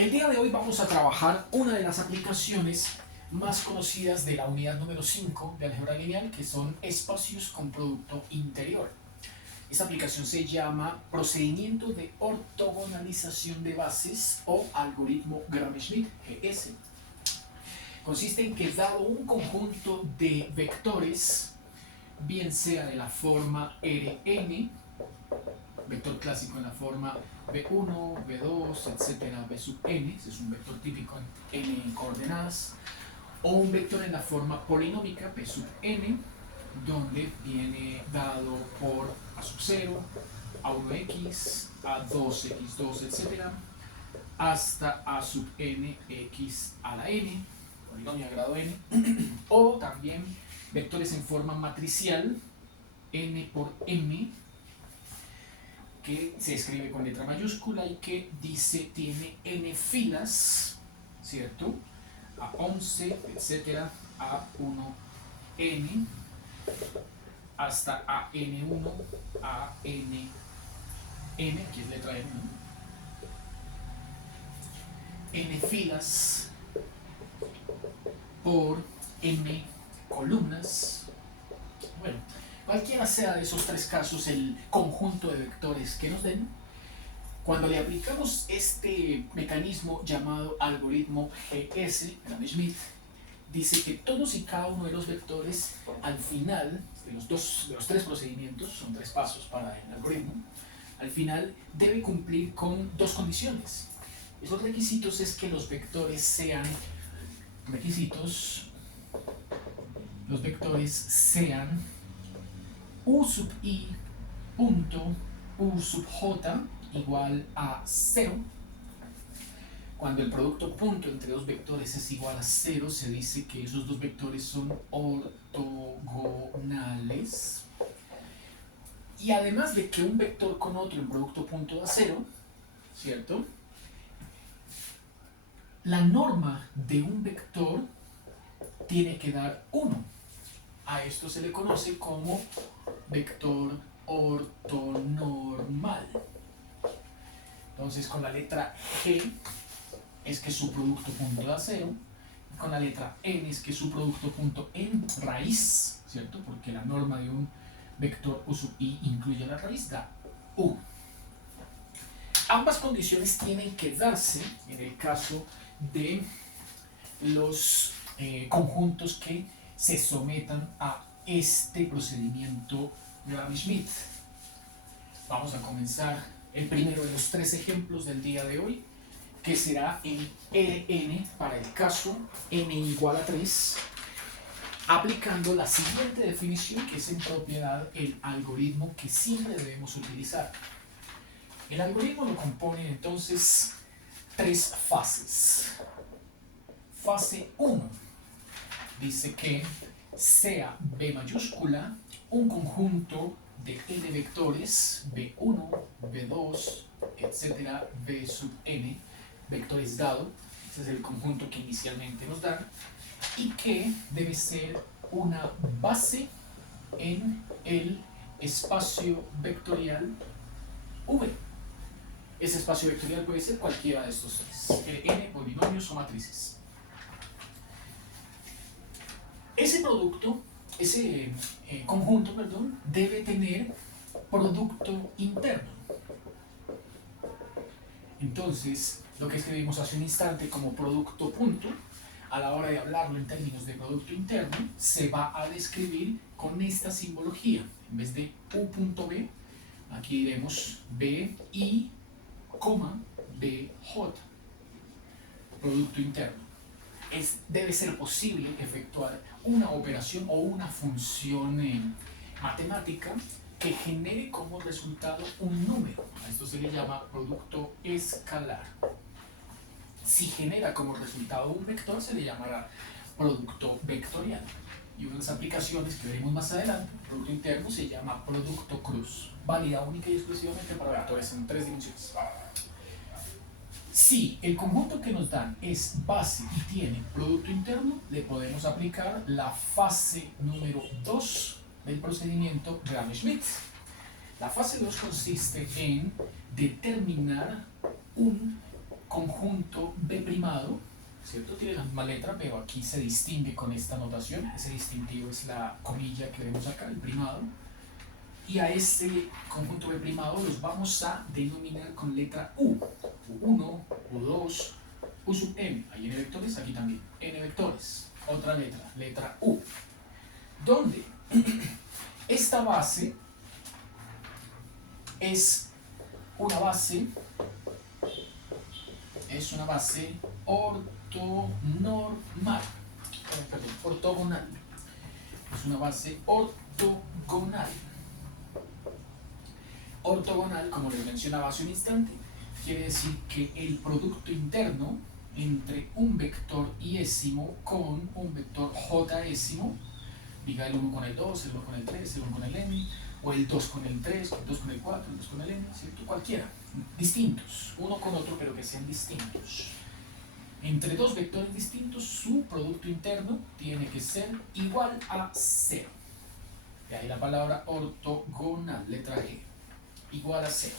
El día de hoy vamos a trabajar una de las aplicaciones más conocidas de la unidad número 5 de álgebra lineal, que son espacios con producto interior. Esta aplicación se llama procedimiento de ortogonalización de bases o algoritmo Gram-Schmidt, GS. Consiste en que dado un conjunto de vectores, bien sea de la forma Rn, vector clásico en la forma B1, B2, etcétera, B sub n, ese es un vector típico en n coordenadas, o un vector en la forma polinómica P sub n, donde viene dado por a sub 0, a1x, a2x2, etcétera, hasta a sub n x a la n, polinomio de grado n, o también vectores en forma matricial, n por m, que se escribe con letra mayúscula y que dice tiene n filas, ¿cierto? A 11, etcétera, a 1n, hasta a n1, a n, aquí es letra n, ¿no? N filas por m columnas. Bueno, cualquiera sea de esos tres casos el conjunto de vectores que nos den, cuando le aplicamos este mecanismo llamado algoritmo GS, Gram-Schmidt, dice que todos y cada uno de los vectores al final de los tres procedimientos, son tres pasos para el algoritmo, al final debe cumplir con dos condiciones. Esos requisitos es que los vectores sean u sub i punto u sub j igual a 0. Cuando el producto punto entre dos vectores es igual a 0, se dice que esos dos vectores son ortogonales. Y además de que un vector con otro en producto punto da 0, ¿cierto? La norma de un vector tiene que dar 1. A esto se le conoce como vector ortonormal. Entonces, con la letra G es que su producto punto da 0, y con la letra N es que su producto punto en raíz, ¿cierto? Porque la norma de un vector u sub i incluye la raíz, da 1. Ambas condiciones tienen que darse en el caso de los conjuntos que se sometan a este procedimiento Gram-Schmidt. Vamos a comenzar el primero de los tres ejemplos del día de hoy, que será en Rn para el caso n igual a 3, aplicando la siguiente definición, que es en propiedad el algoritmo que siempre debemos utilizar. El algoritmo lo compone entonces tres fases. Fase 1 dice que sea B mayúscula un conjunto de n vectores, B1, B2, etcétera, B sub n, vectores dado, ese es el conjunto que inicialmente nos dan, y que debe ser una base en el espacio vectorial V. Ese espacio vectorial puede ser cualquiera de estos tres, n, polinomios o matrices. Ese conjunto, debe tener producto interno. Entonces, lo que escribimos hace un instante como producto punto, a la hora de hablarlo en términos de producto interno, se va a describir con esta simbología. En vez de u.b, aquí diremos bi, bj, producto interno. Debe ser posible efectuar una operación o una función matemática que genere como resultado un número. A esto se le llama producto escalar. Si genera como resultado un vector, se le llamará producto vectorial. Y una de las aplicaciones que veremos más adelante, producto interno, se llama producto cruz, válida única y exclusivamente para vectores en 3 dimensiones. Si el conjunto que nos dan es base y tiene producto interno, le podemos aplicar la fase número 2 del procedimiento Gram-Schmidt. La fase 2 consiste en determinar un conjunto B primado, ¿cierto? Tiene la misma letra, pero aquí se distingue con esta notación. Ese distintivo es la comilla que vemos acá, el primado. Y a este conjunto B primado los vamos a denominar con letra U. U1, U2, U sub n. Hay n vectores, aquí también. N vectores. Otra letra, letra U. Donde esta base es una base ortonormal. Perdón, ortogonal. Es una base ortogonal. Ortogonal, como les mencionaba hace un instante, quiere decir que el producto interno entre un vector iésimo con un vector jésimo, diga el 1 con el 2, el 1 con el 3, el 1 con el n, o el 2 con el 3, el 2 con el 4, el 2 con el n, ¿cierto? Cualquiera, distintos, uno con otro, pero que sean distintos. Entre dos vectores distintos, su producto interno tiene que ser igual a 0. De ahí la palabra ortogonal, letra G, igual a 0.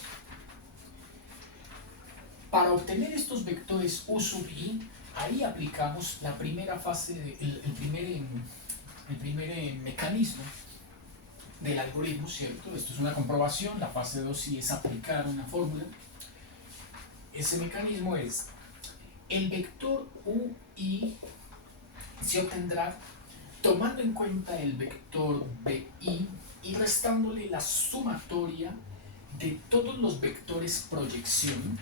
Para obtener estos vectores U sub i, ahí aplicamos la primera fase, el primer mecanismo del algoritmo, ¿cierto? Esto es una comprobación, la fase 2 sí es aplicar una fórmula. Ese mecanismo es el vector UI se obtendrá tomando en cuenta el vector BI y restándole la sumatoria de todos los vectores proyección,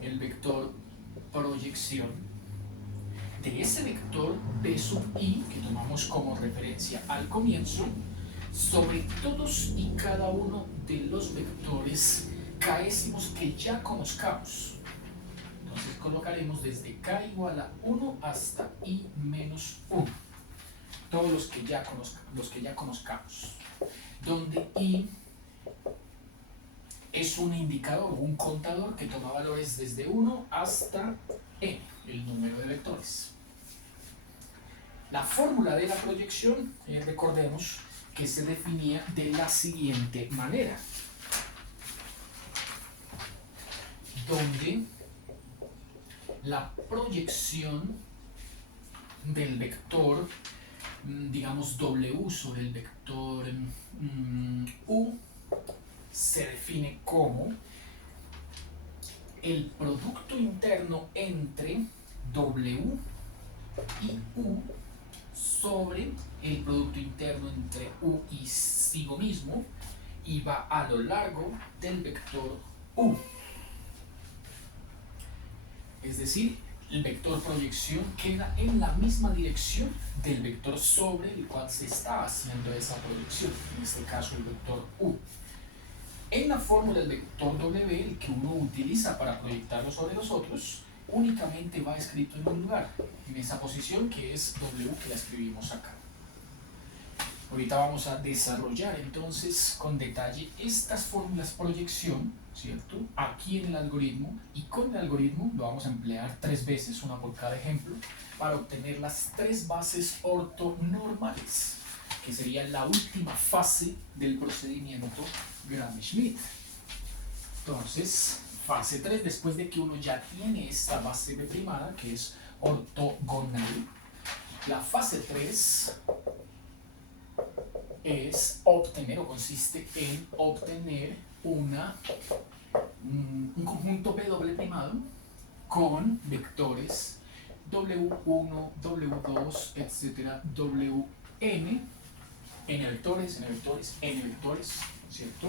el vector proyección de ese vector B sub I que tomamos como referencia al comienzo sobre todos y cada uno de los vectores k'ésimos que ya conozcamos. Entonces colocaremos desde k igual a 1 hasta i menos 1. Todos los que ya conozcamos. Donde i es un indicador, un contador que toma valores desde 1 hasta n, el número de vectores. La fórmula de la proyección, recordemos que se definía de la siguiente manera, donde la proyección del vector, digamos W sobre el vector U, se define como el producto interno entre W y U sobre el producto interno entre U y sigo mismo y va a lo largo del vector U. Es decir, el vector proyección queda en la misma dirección del vector sobre el cual se está haciendo esa proyección, en este caso el vector U. En la fórmula del vector W, el que uno utiliza para proyectarlo sobre los otros, únicamente va escrito en un lugar, en esa posición que es W, que la escribimos acá. Ahorita vamos a desarrollar entonces con detalle estas fórmulas proyección, ¿cierto? Aquí en el algoritmo, y con el algoritmo lo vamos a emplear 3 veces, una por cada ejemplo, para obtener las 3 bases ortonormales, que sería la última fase del procedimiento Gram-Schmidt. Entonces, fase 3, después de que uno ya tiene esta base B primada, que es ortogonal, la fase 3 es obtener, o consiste en obtener un conjunto B doble primado con vectores W1, W2, etcétera, WN, N vectores, N vectores, N vectores, ¿cierto?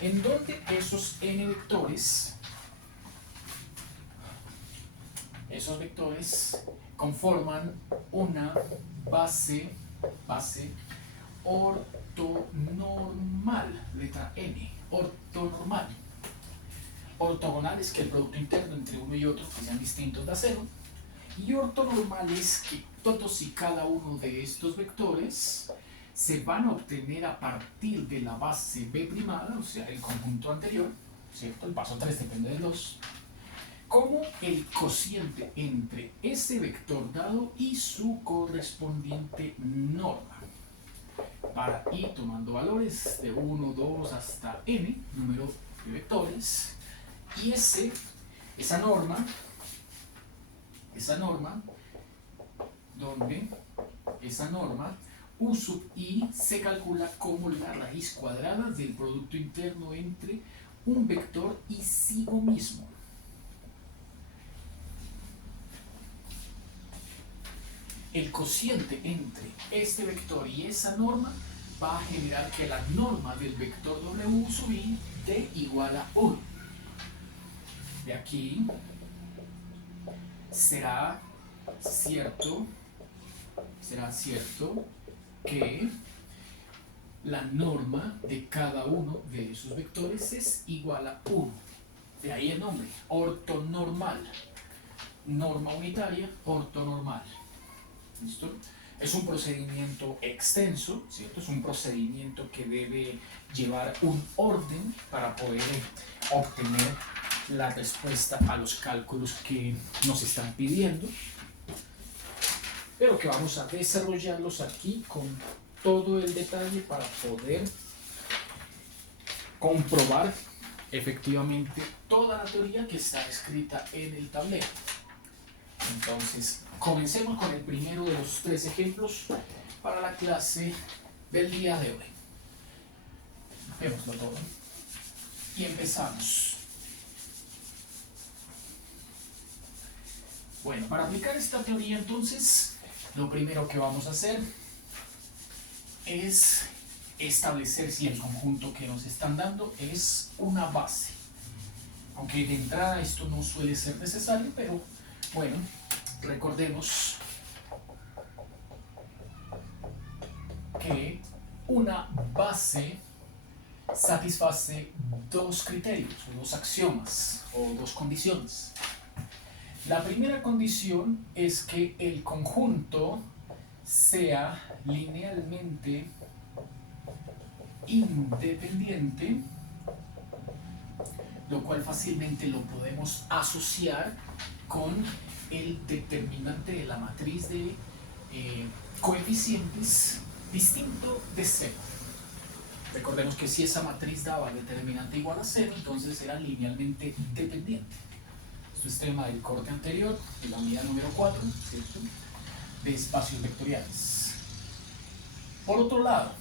En donde esos N vectores, esos vectores conforman una base ortonormal, letra N, ortonormal. Ortogonal es que el producto interno entre uno y otro que sean distintos da 0, y ortonormal es que todos y cada uno de estos vectores se van a obtener a partir de la base B primada, o sea, el conjunto anterior, ¿cierto? El paso 3 depende del 2, como el cociente entre ese vector dado y su correspondiente norma. Para i tomando valores de 1, 2 hasta n, número de vectores, y ese esa norma, donde esa norma U sub I se calcula como la raíz cuadrada del producto interno entre un vector y sigo mismo. El cociente entre este vector y esa norma va a generar que la norma del vector W sub I dé igual a 1. De aquí será cierto que la norma de cada uno de esos vectores es igual a 1. De ahí el nombre, ortonormal. Norma unitaria, ortonormal. ¿Listo? Es un procedimiento extenso, ¿cierto? Es un procedimiento que debe llevar un orden para poder obtener la respuesta a los cálculos que nos están pidiendo, pero que vamos a desarrollarlos aquí con todo el detalle para poder comprobar efectivamente toda la teoría que está escrita en el tablero. Entonces, comencemos con el primero de los 3 ejemplos para la clase del día de hoy. Vémoslo todo y empezamos. Bueno, para aplicar esta teoría entonces, lo primero que vamos a hacer es establecer si el conjunto que nos están dando es una base. Aunque de entrada esto no suele ser necesario, pero bueno, recordemos que una base satisface 2 criterios, o 2 axiomas, o 2 condiciones. La primera condición es que el conjunto sea linealmente independiente, lo cual fácilmente lo podemos asociar con el determinante de la matriz de coeficientes distinto de 0. Recordemos que si esa matriz daba determinante igual a 0, entonces era linealmente dependiente. Esto es tema del corte anterior, de la unidad número 4, ¿cierto? De espacios vectoriales. Por otro lado,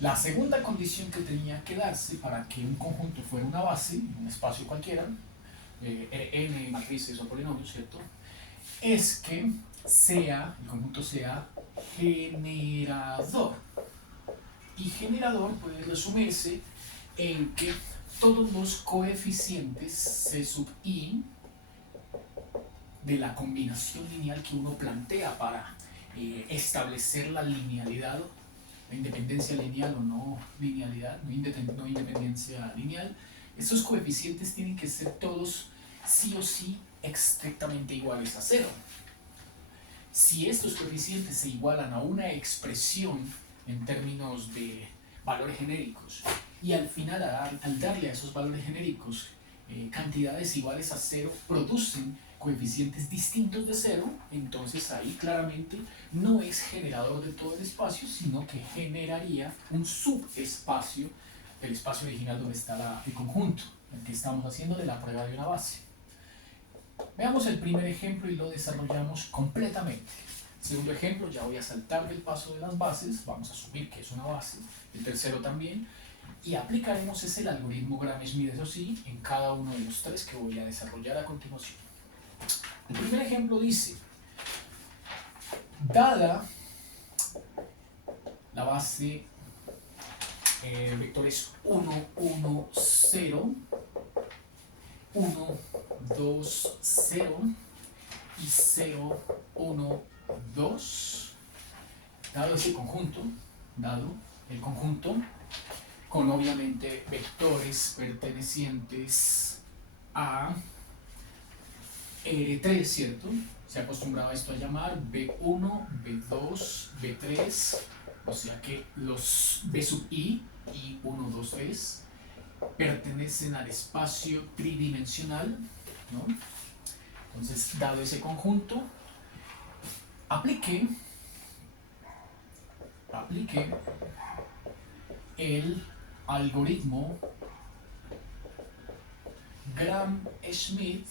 la segunda condición que tenía que darse para que un conjunto fuera una base, un espacio cualquiera, n matrices o polinomios, ¿cierto? Es que el conjunto sea generador. Y generador puede resumirse en que todos los coeficientes C sub I de la combinación lineal que uno plantea para establecer la linealidad, la independencia lineal o no linealidad, no independencia lineal, estos coeficientes tienen que ser todos sí o sí estrictamente iguales a 0. Si estos coeficientes se igualan a una expresión en términos de valores genéricos y al final al darle a esos valores genéricos cantidades iguales a 0 producen coeficientes distintos de 0, entonces ahí claramente no es generador de todo el espacio, sino que generaría un subespacio del espacio original donde está el conjunto, el que estamos haciendo de la prueba de una base. Veamos el primer ejemplo y lo desarrollamos completamente. Segundo ejemplo, ya voy a saltar del paso de las bases, vamos a asumir que es una base, el tercero también, y aplicaremos el algoritmo Gram-Schmidt, eso sí, en cada uno de los 3 que voy a desarrollar a continuación. El primer ejemplo dice, dada la base vectores 1, 1, 0, 1, 2, 0 y 0, 1, 2, dado ese conjunto, dado el conjunto, con obviamente vectores pertenecientes a R3, ¿cierto? Se acostumbraba esto a llamar B1, B2, B3, o sea que los B sub I, I1, 2, 3, pertenecen al espacio tridimensional, ¿no? Entonces, dado ese conjunto, apliqué el algoritmo Gram-Schmidt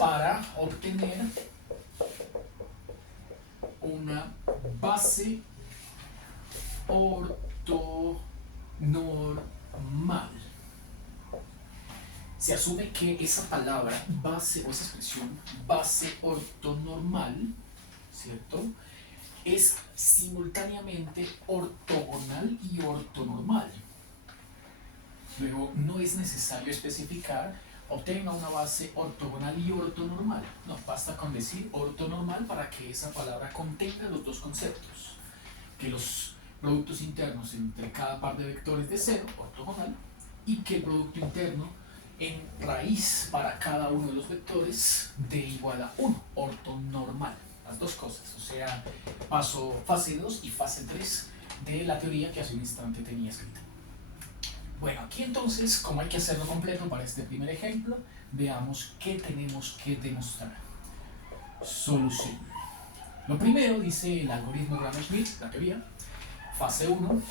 para obtener una base ortonormal. Se asume que esa palabra base o esa expresión base ortonormal, ¿cierto?, es simultáneamente ortogonal y ortonormal. Luego, no es necesario especificar obtenga una base ortogonal y ortonormal. No, basta con decir ortonormal para que esa palabra contenga los dos conceptos. Que los productos internos entre cada par de vectores de cero, ortogonal, y que el producto interno en raíz para cada uno de los vectores de igual a 1, ortonormal. Las dos cosas, o sea, fase 2 y fase 3 de la teoría que hace un instante tenía escrita. Bueno, aquí entonces, como hay que hacerlo completo para este primer ejemplo, veamos qué tenemos que demostrar. Solución. Lo primero, dice el algoritmo Gram-Schmidt, la teoría, fase 1,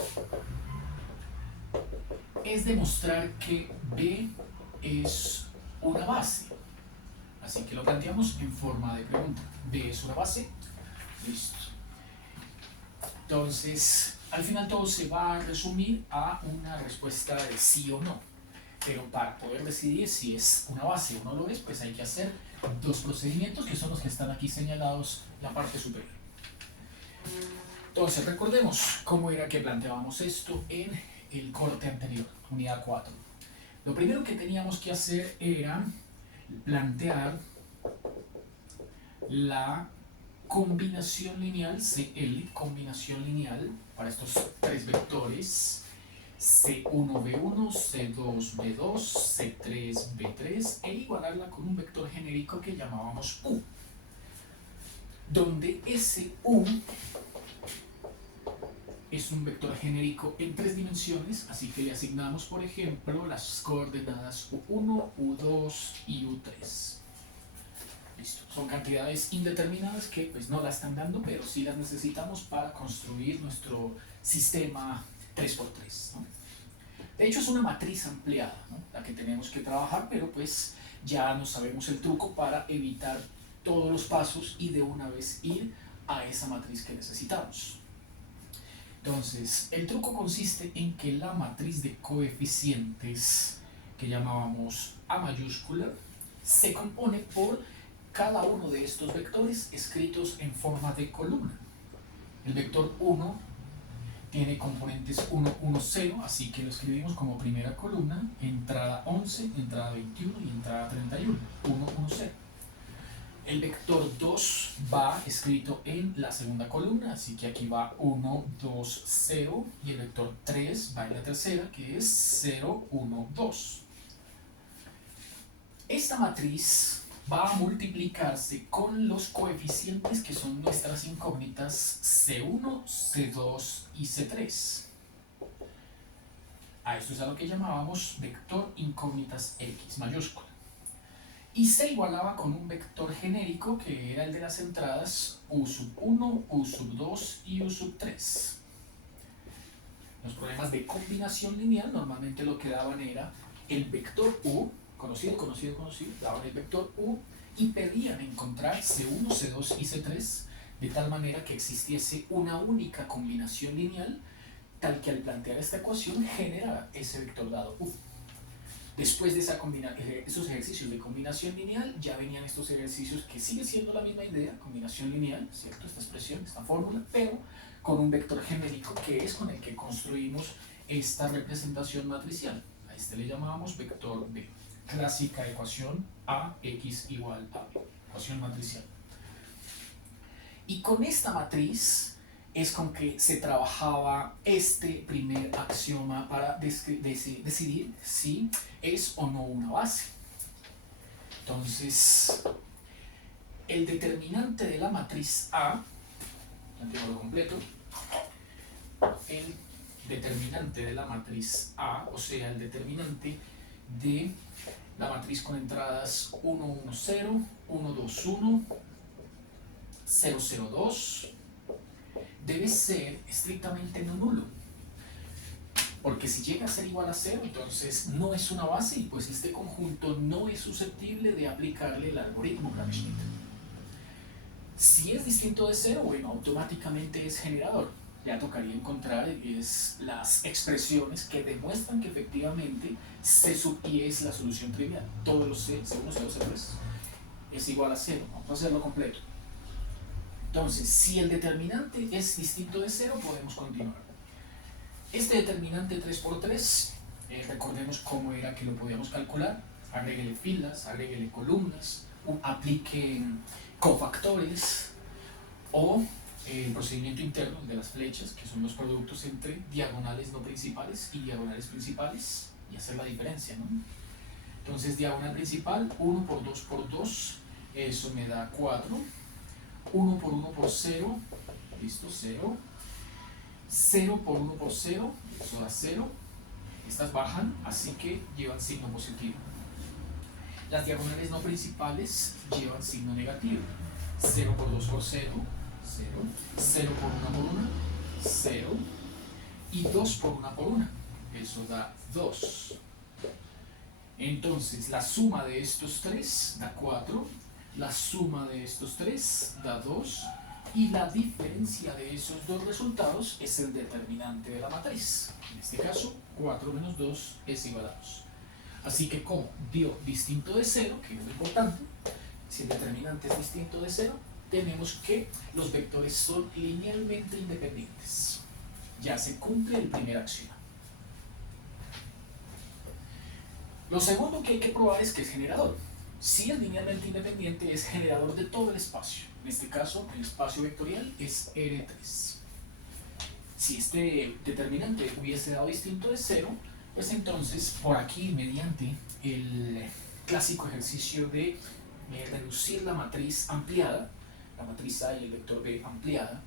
es demostrar que B es una base. Así que lo planteamos en forma de pregunta. ¿B es una base? Listo. Entonces, al final todo se va a resumir a una respuesta de sí o no. Pero para poder decidir si es una base o no lo es, pues hay que hacer dos procedimientos que son los que están aquí señalados en la parte superior. Entonces, recordemos cómo era que planteábamos esto en el corte anterior, unidad 4. Lo primero que teníamos que hacer era plantear la combinación lineal, CL, combinación lineal para estos tres vectores, C1B1, C2B2, C3B3, e igualarla con un vector genérico que llamábamos U, donde ese U es un vector genérico en tres dimensiones, así que le asignamos, por ejemplo, las coordenadas U1, U2 y U3. Listo. Son cantidades indeterminadas que pues no las están dando, pero sí las necesitamos para construir nuestro sistema 3×3, ¿no? De hecho es una matriz ampliada, ¿no?, la que tenemos que trabajar, pero pues ya no sabemos el truco para evitar todos los pasos y de una vez ir a esa matriz que necesitamos. Entonces, el truco consiste en que la matriz de coeficientes que llamábamos A mayúscula se compone por cada uno de estos vectores escritos en forma de columna. El vector 1 tiene componentes 1, 1, 0, así que lo escribimos como primera columna, entrada 11, entrada 21 y entrada 31, 1, 1, 0. El vector 2 va escrito en la segunda columna, así que aquí va 1, 2, 0, y el vector 3 va en la tercera, que es 0, 1, 2. Esta matriz va a multiplicarse con los coeficientes que son nuestras incógnitas C1, C2 y C3. A esto es a lo que llamábamos vector incógnitas X mayúscula. Y se igualaba con un vector genérico que era el de las entradas U1, U2 y U3. Los problemas de combinación lineal normalmente lo que daban era el vector U, conocido, daban el vector U y pedían encontrar C1, C2 y C3 de tal manera que existiese una única combinación lineal tal que al plantear esta ecuación generara ese vector dado U. Después de esos ejercicios de combinación lineal ya venían estos ejercicios que sigue siendo la misma idea, combinación lineal, ¿cierto? Esta expresión, esta fórmula, pero con un vector genérico que es con el que construimos esta representación matricial. A este le llamábamos vector B. Clásica ecuación AX igual a B, ecuación matricial. Y con esta matriz es con que se trabajaba este primer axioma para decidir si es o no una base. Entonces, el determinante de la matriz A, planteémoslo completo, el determinante de la matriz A, o sea, el determinante de la matriz con entradas 1, 1, 0, 1, 2, 1, 0, 0, 2, debe ser estrictamente no nulo. Porque si llega a ser igual a 0, entonces no es una base y pues este conjunto no es susceptible de aplicarle el algoritmo Gram-Schmidt. Si es distinto de 0, bueno, automáticamente es generador. Ya tocaría encontrar las expresiones que demuestran que efectivamente C sub i es la solución trivial. Todos los C, C1, C2, C3 es igual a 0. Vamos a hacerlo completo. Entonces, si el determinante es distinto de 0, podemos continuar. Este determinante 3 por 3, recordemos cómo era que lo podíamos calcular. Agréguele filas, agréguele columnas, aplique cofactores o el procedimiento interno de las flechas, que son los productos entre diagonales no principales y diagonales principales, y hacer la diferencia, ¿no? Entonces, diagonal principal, 1 por 2 por 2, eso me da 4. 1 por 1 por 0, listo, 0. 0 por 1 por 0, eso da 0. Estas bajan, así que llevan signo positivo. Las diagonales no principales llevan signo negativo. 0 por 2 por 0, 0. 0 por 1 por 1, 0. Y 2 por 1 por 1, eso da 2. Entonces, la suma de estos tres da 4. La suma de estos tres da 2. Y la diferencia de esos dos resultados es el determinante de la matriz. En este caso, 4 menos 2 es igual a 2. Así que como dio distinto de 0, que es lo importante, si el determinante es distinto de 0, tenemos que los vectores son linealmente independientes. Ya se cumple el primer axioma. Lo segundo que hay que probar es que es generador. Si es linealmente independiente, es generador de todo el espacio. En este caso, el espacio vectorial es R3. Si este determinante hubiese dado distinto de 0, pues entonces, por aquí, mediante el clásico ejercicio de reducir la matriz ampliada, la matriz A y el vector B ampliada,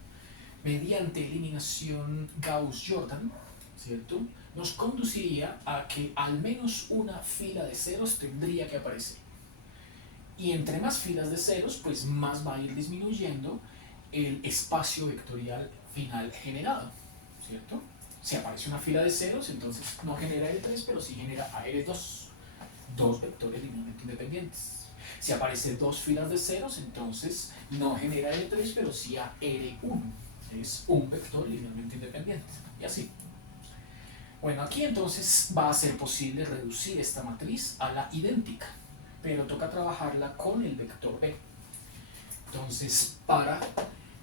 mediante eliminación Gauss-Jordan, ¿cierto?, nos conduciría a que al menos una fila de ceros tendría que aparecer. Y entre más filas de ceros, pues más va a ir disminuyendo el espacio vectorial final generado, ¿cierto? Si aparece una fila de ceros, entonces no genera R3, pero sí genera AR2, dos vectores linealmente independientes. Si aparecen dos filas de ceros, entonces no genera R3, pero sí AR1, es un vector linealmente independiente, y así. Bueno, aquí entonces va a ser posible reducir esta matriz a la idéntica, pero toca trabajarla con el vector B. Entonces, para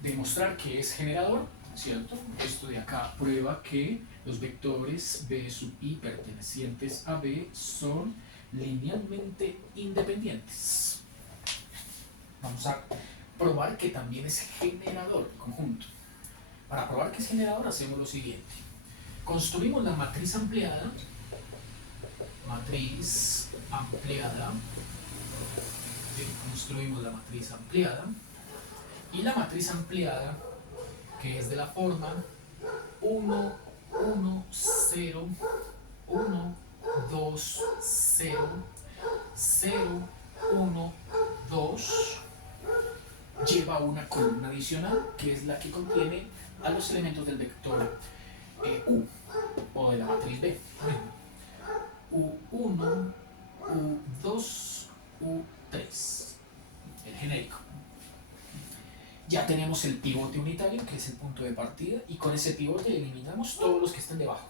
demostrar que es generador, ¿cierto?, esto de acá prueba que los vectores B sub i pertenecientes a B son linealmente independientes. Vamos a probar que también es generador conjunto. Para probar que es generador hacemos lo siguiente. Construimos la matriz ampliada, construimos la matriz ampliada, y la matriz ampliada, que es de la forma 1, 1, 0, 1, 2, 0, 0, 1, 2, lleva una columna adicional, que es la que contiene a los elementos del vector U, o de la matriz B. U1, U2, U3, el genérico. Ya tenemos el pivote unitario, que es el punto de partida, y con ese pivote eliminamos todos los que estén debajo.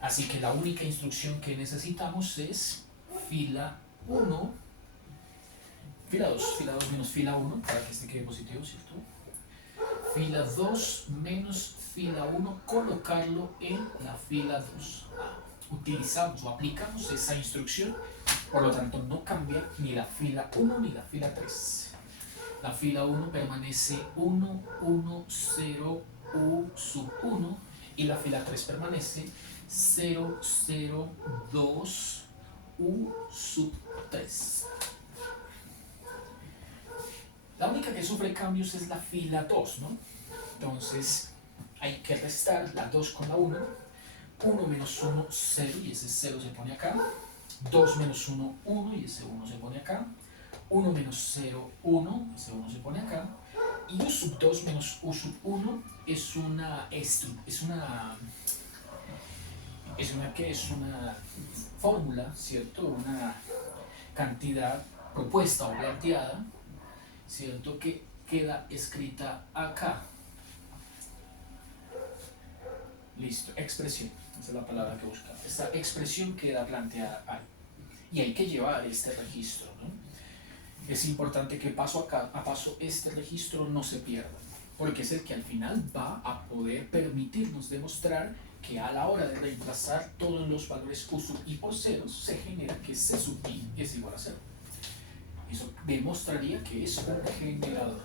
Así que la única instrucción que necesitamos es fila 1, fila 2 menos fila 1, para que este quede positivo, ¿cierto? Fila 2 menos fila 1, colocarlo en la fila 2. Utilizamos o aplicamos esa instrucción, por lo tanto no cambia ni la fila 1 ni la fila 3. La fila 1 permanece 1, 1, 0, U sub 1, y la fila 3 permanece 0, 0, 2, U sub 3. La única que sufre cambios es la fila 2, ¿no? Entonces hay que restar la 2 con la 1. 1 menos 1, 0, y ese 0 se pone acá. 2 menos 1, 1, y ese 1 se pone acá. 1 menos 0, 1, ese 1 se pone acá. Y U sub 2 menos U sub 1 es una es una fórmula, ¿cierto? Una cantidad propuesta o planteada, ¿cierto? Que queda escrita acá. Listo, expresión, esa es la palabra que buscaba. Esta expresión queda planteada ahí. Y hay que llevar este registro, ¿no? Es importante que paso a paso este registro no se pierda, porque es el que al final va a poder permitirnos demostrar que a la hora de reemplazar todos los valores U sub i por ceros, se genera que C sub i es igual a 0. Eso demostraría que es un generador.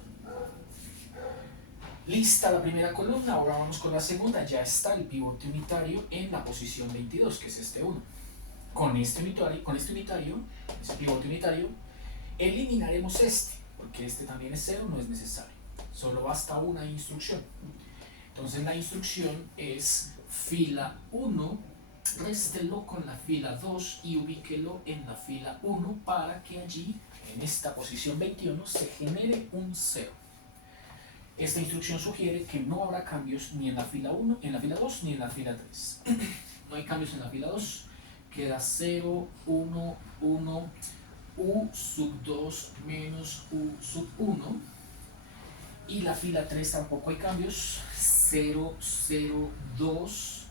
Lista la primera columna, ahora vamos con la segunda. Ya está el pivote unitario en la posición 22, que es este 1. Con este unitario, ese pivote unitario, eliminaremos este, porque este también es 0, no es necesario. Solo basta una instrucción. Entonces la instrucción es fila 1, réstelo con la fila 2 y ubíquelo en la fila 1 para que allí, en esta posición 21, se genere un 0. Esta instrucción sugiere que no habrá cambios ni en la fila 1, en la fila 2, ni en la fila 3. No hay cambios en la fila 2. Queda 0, 1, 1, U sub 2 menos U sub 1. Y la fila 3 tampoco hay cambios. 0, 0, 2,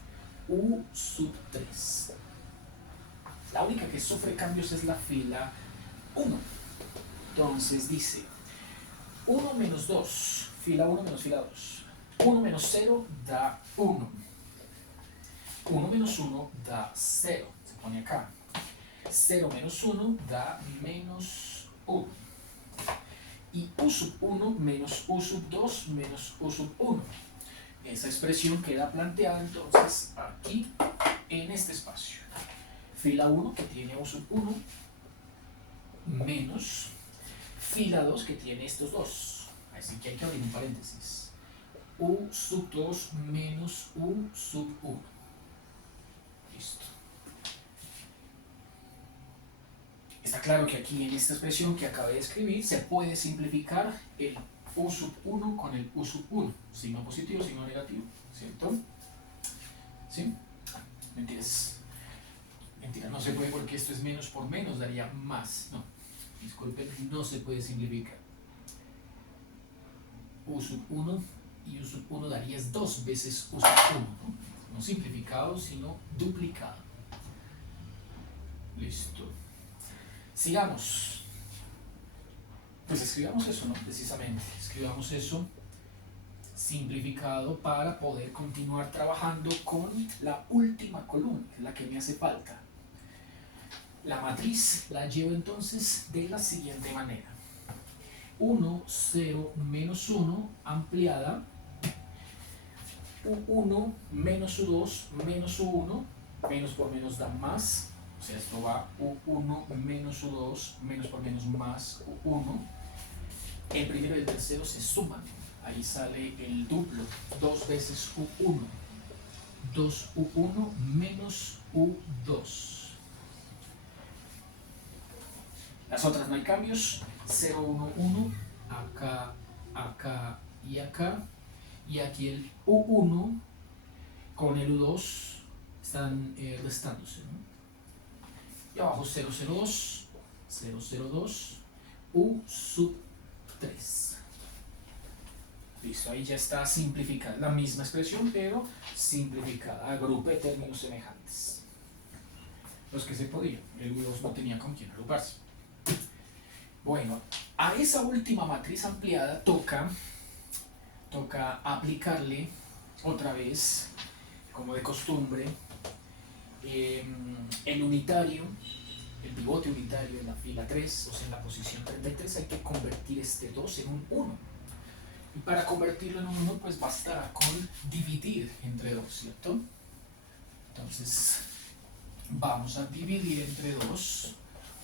U sub 3. La única que sufre cambios es la fila 1. Entonces dice 1 menos 2, fila 1 menos fila 2. 1 menos 0 da 1. 1 menos 1 da 0. Se pone acá. 0 menos 1 da menos 1. Y U sub 1 menos U sub 2 menos U sub 1. Esa expresión queda planteada entonces aquí en este espacio. Fila 1 que tiene U sub 1 menos fila 2 que tiene estos dos. Así que hay que abrir un paréntesis. U sub 2 menos U sub 1. Listo. Está claro que aquí en esta expresión que acabé de escribir se puede simplificar el U sub 1 con el U sub 1. Signo positivo, signo negativo. ¿Cierto? ¿Sí? Mentiras. Mentira, no se puede porque esto es menos por menos, daría más. No, disculpen, no se puede simplificar. U sub 1 y U sub 1 darías 2 veces U sub 1, ¿no? No simplificado, sino duplicado. Listo. Sigamos. Pues escribamos eso, ¿no? Precisamente, escribamos eso simplificado para poder continuar trabajando con la última columna, que es la que me hace falta. La matriz la llevo entonces de la siguiente manera. 1, 0, menos 1, ampliada. U1 menos U2 menos U1, menos por menos da más. O sea, esto va U1 menos U2, menos por menos más U1. El primero y el tercero se suman. Ahí sale el duplo, 2 veces U1. 2U1 menos U2. Las otras no hay cambios. 0, 1, 1. Acá, acá y acá. Y aquí el U1 con el U2 están restándose, ¿no? Y abajo 002, 002, U sub 3. Listo, ahí ya está simplificada. La misma expresión, pero simplificada. Agrupe términos semejantes. Los que se podían. El U2 no tenía con quién agruparse. Bueno, a esa última matriz ampliada toca aplicarle otra vez, como de costumbre, el unitario, el pivote unitario en la fila 3, o sea, en la posición 33, hay que convertir este 2 en un 1. Y para convertirlo en un 1, pues bastará con dividir entre 2, ¿cierto? Entonces, vamos a dividir entre 2,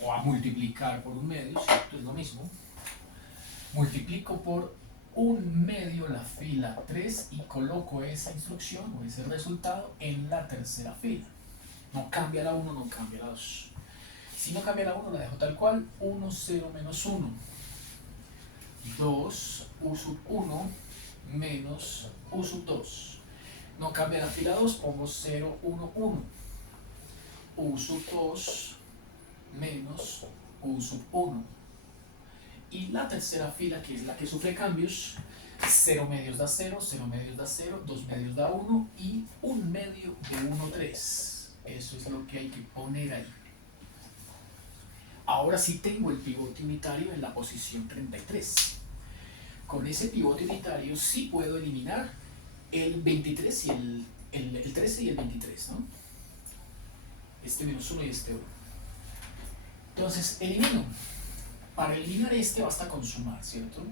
o a multiplicar por un medio, ¿cierto? Es lo mismo. Multiplico por un medio la fila 3 y coloco esa instrucción o ese resultado en la tercera fila. No cambia la 1, no cambia la 2. Si no cambia la 1, la dejo tal cual. 1, 0, menos 1. 2, U sub 1, menos U sub 2. No cambia la fila 2, pongo 0, 1, 1. U sub 2 menos U sub 1. Y la tercera fila, que es la que sufre cambios, 0 medios da 0, 0 medios da 0, 2 medios da 1 y 1 medio de 1, 3. Eso es lo que hay que poner ahí. Ahora sí tengo el pivote unitario en la posición 33. Con ese pivote unitario sí puedo eliminar el 23 y el 13 y el 23, ¿no? Este menos 1 y este 1. Entonces, elimino. Para eliminar este basta con sumar, ¿cierto?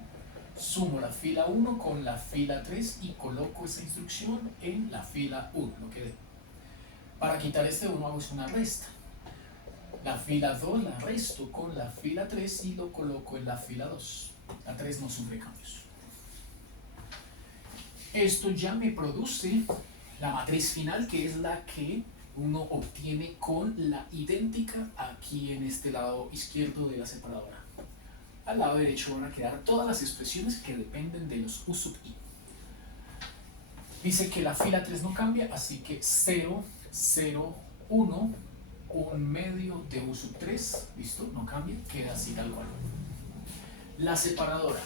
Sumo la fila 1 con la fila 3 y coloco esa instrucción en la fila 1, lo que debo. Para quitar este 1 hago una resta. La fila 2 la resto con la fila 3 y lo coloco en la fila 2. La 3 no sufre cambios. Esto ya me produce la matriz final, que es la que uno obtiene con la idéntica aquí en este lado izquierdo de la separadora. Al lado derecho van a quedar todas las expresiones que dependen de los U sub i. Dice que la fila 3 no cambia, así que 0, 0, 1, 1 medio de U sub 3, ¿listo? No cambia, queda así tal cual. La separadora.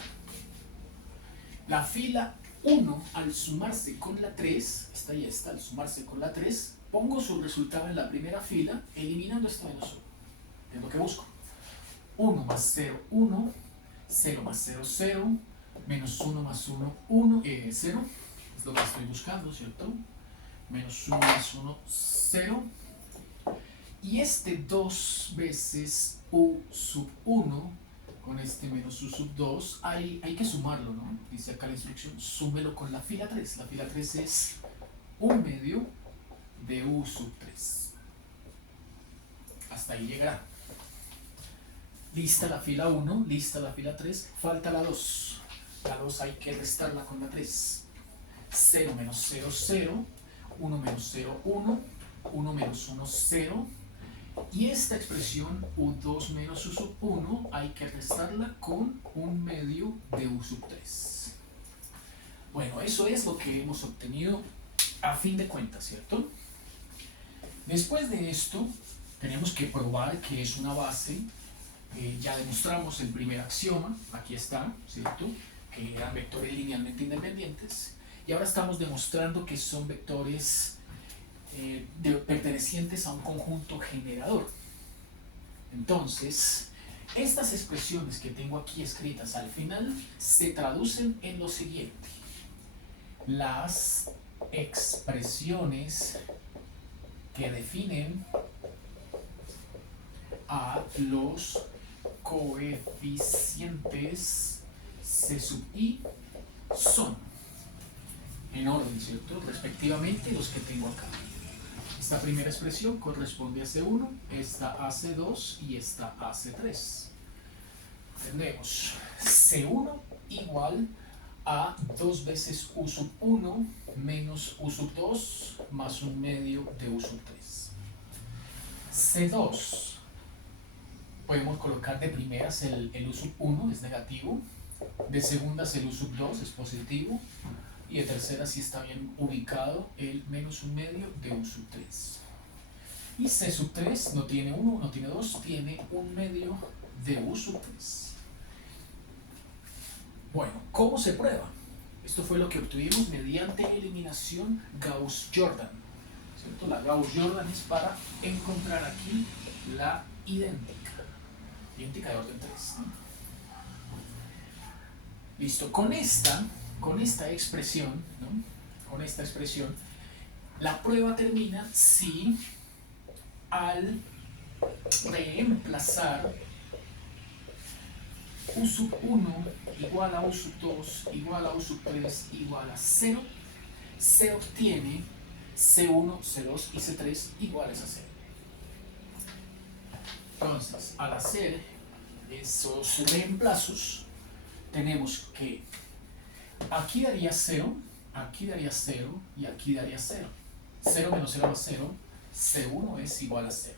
La fila 1 al sumarse con la 3, esta ya está, al sumarse con la 3, pongo su resultado en la primera fila, eliminando este menos 1. Es lo que busco. 1 más 0, 1, 0 más 0, 0, menos 1 más 1, 1, 0, es lo que estoy buscando, ¿cierto? Menos 1 más 1, 0. Y este 2 veces U sub 1, con este menos U sub 2, hay que sumarlo, ¿no? Dice acá la instrucción, súmelo con la fila 3. La fila 3 es 1 medio de U sub 3. Hasta ahí llegará. Lista la fila 1, lista la fila 3, falta la 2. La 2 hay que restarla con la 3. 0 menos 0, 0, 1 menos 0, 1, 1 menos 1, 0. Y esta expresión U2 menos U sub 1 hay que restarla con 1 medio de U sub 3. Bueno, eso es lo que hemos obtenido a fin de cuentas, ¿cierto? Después de esto, tenemos que probar que es una base. Ya demostramos el primer axioma, aquí está, ¿cierto? Que eran vectores linealmente independientes. Y ahora estamos demostrando que son vectores pertenecientes a un conjunto generador. Entonces, estas expresiones que tengo aquí escritas al final se traducen en lo siguiente. Las expresiones que definen a los coeficientes C sub i son, en orden, ¿cierto? Respectivamente los que tengo acá. Esta primera expresión corresponde a C1, esta a C2 y esta a C3. Tenemos C1 igual a 2 veces U sub 1 menos U sub 2 más 1 medio de U sub 3. C2, podemos colocar de primeras el U sub 1 es negativo, de segundas el U sub 2 es positivo, y de tercera, si está bien ubicado, el menos 1 medio de U sub 3. Y C sub 3 no tiene 1, no tiene 2, tiene 1 medio de U sub 3. Bueno, ¿cómo se prueba? Esto fue lo que obtuvimos mediante eliminación Gauss-Jordan, ¿cierto? La Gauss-Jordan es para encontrar aquí la idéntica de orden 3, ¿no? Listo, con esta expresión, ¿no? Con esta expresión, la prueba termina si al reemplazar U sub 1 igual a U sub 2 igual a U sub 3 igual a 0, se obtiene C1, C2 y C3 iguales a 0. Entonces, al hacer esos reemplazos, tenemos que aquí daría 0, aquí daría 0 y aquí daría 0. 0 menos 0 más 0, C1 es igual a 0.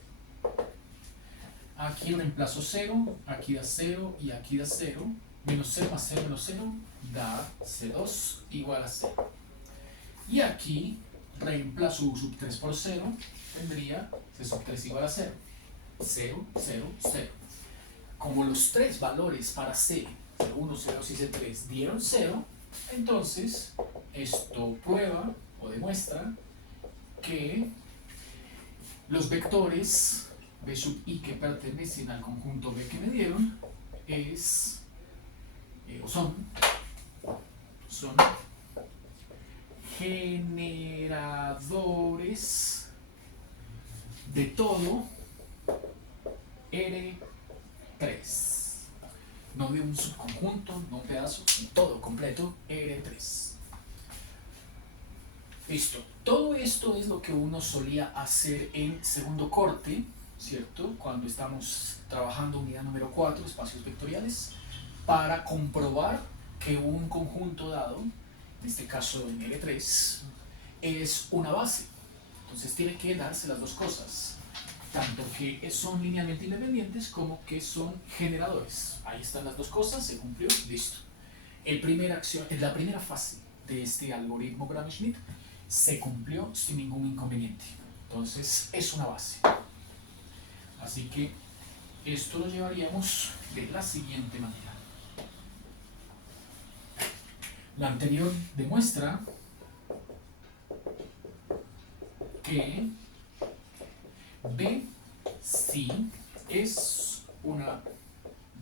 Aquí reemplazo 0, aquí da 0 y aquí da 0. Menos 0 más 0 menos 0 da C2 igual a 0. Y aquí reemplazo u sub 3 por 0, tendría c sub 3 igual a 0. 0, 0, 0. Como los tres valores para c, C1, C2 y C3 dieron 0, entonces esto prueba o demuestra que los vectores b sub i que pertenecen al conjunto B que me dieron son generadores de todo R3. No de un subconjunto, no un pedazo, todo completo R3. Listo. Todo esto es lo que uno solía hacer en segundo corte, ¿cierto? Cuando estamos trabajando unidad número 4, espacios vectoriales, para comprobar que un conjunto dado, en este caso en L3, es una base. Entonces tiene que darse las dos cosas, tanto que son linealmente independientes como que son generadores. Ahí están las dos cosas, se cumplió, listo. La primera fase de este algoritmo Gram-Schmidt se cumplió sin ningún inconveniente. Entonces es una base. Así que esto lo llevaríamos de la siguiente manera. La anterior demuestra que B sí es una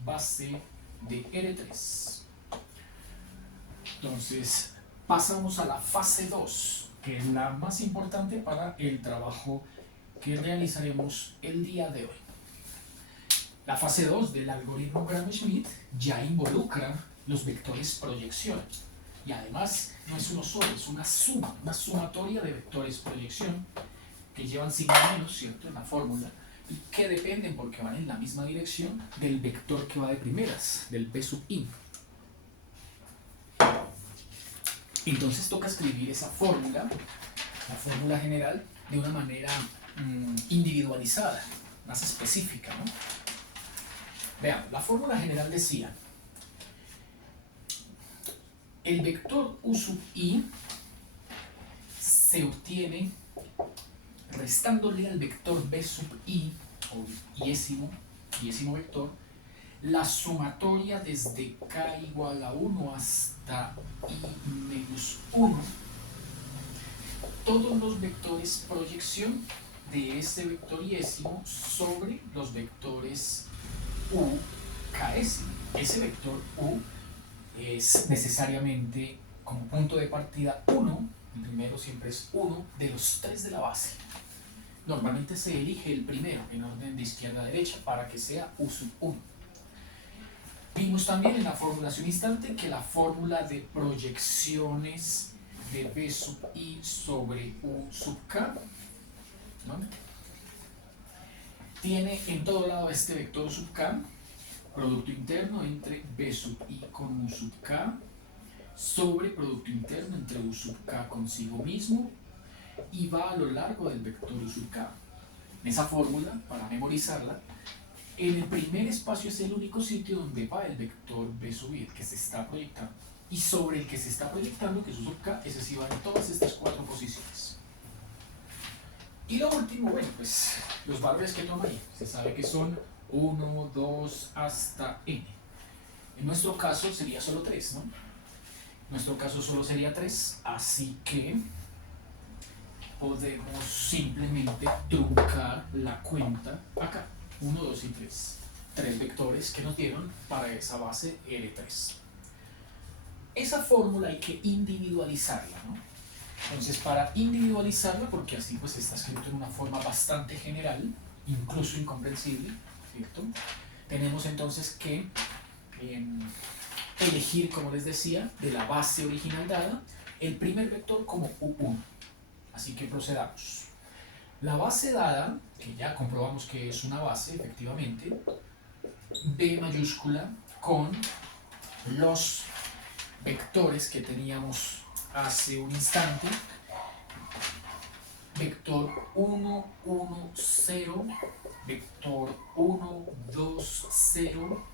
base de R3. Entonces pasamos a la fase 2, que es la más importante para el trabajo que realizaremos el día de hoy. La fase 2 del algoritmo Gram-Schmidt ya involucra los vectores proyección. Y además no es uno solo, es una sumatoria de vectores proyección que llevan signo menos, ¿cierto?, en la fórmula, y que dependen, porque van en la misma dirección, del vector que va de primeras, del b sub i. Entonces toca escribir esa fórmula, la fórmula general, de una manera individualizada, más específica, ¿no? Veamos, la fórmula general decía: el vector u sub i se obtiene restándole al vector b sub i, o iésimo vector, la sumatoria desde k igual a 1 hasta i menos 1, todos los vectores proyección de ese vector iésimo sobre los vectores u késimo. Ese vector u es necesariamente como punto de partida 1, el primero siempre es 1 de los tres de la base. Normalmente se elige el primero en orden de izquierda a derecha para que sea u sub 1. Vimos también en la fórmula hace un instante que la fórmula de proyecciones de b sub i sobre u sub k, ¿no?, tiene en todo lado este vector sub k, producto interno entre b sub i con u sub k, sobre producto interno entre u sub k consigo mismo, y va a lo largo del vector u sub k. En esa fórmula, para memorizarla, en el primer espacio es el único sitio donde va el vector b sub i, el que se está proyectando, y sobre el que se está proyectando, que es u sub k, ese sí va en todas estas cuatro posiciones. Y lo último, bueno, pues los valores que toma ahí, se sabe que son 1, 2, hasta n. En nuestro caso sería solo 3, ¿no? En nuestro caso solo sería 3, así que podemos simplemente truncar la cuenta acá. 1, 2 y 3. 3 vectores que nos dieron para esa base L3. Esa fórmula hay que individualizarla, ¿no? Entonces, para individualizarla, porque así pues está escrito en una forma bastante general, incluso incomprensible, ¿cierto?, tenemos entonces que elegir, como les decía, de la base original dada, el primer vector como U1. Así que procedamos. La base dada, que ya comprobamos que es una base, efectivamente, B mayúscula con los vectores que teníamos hace un instante, vector 1, 1, 0, vector 1, 2, 0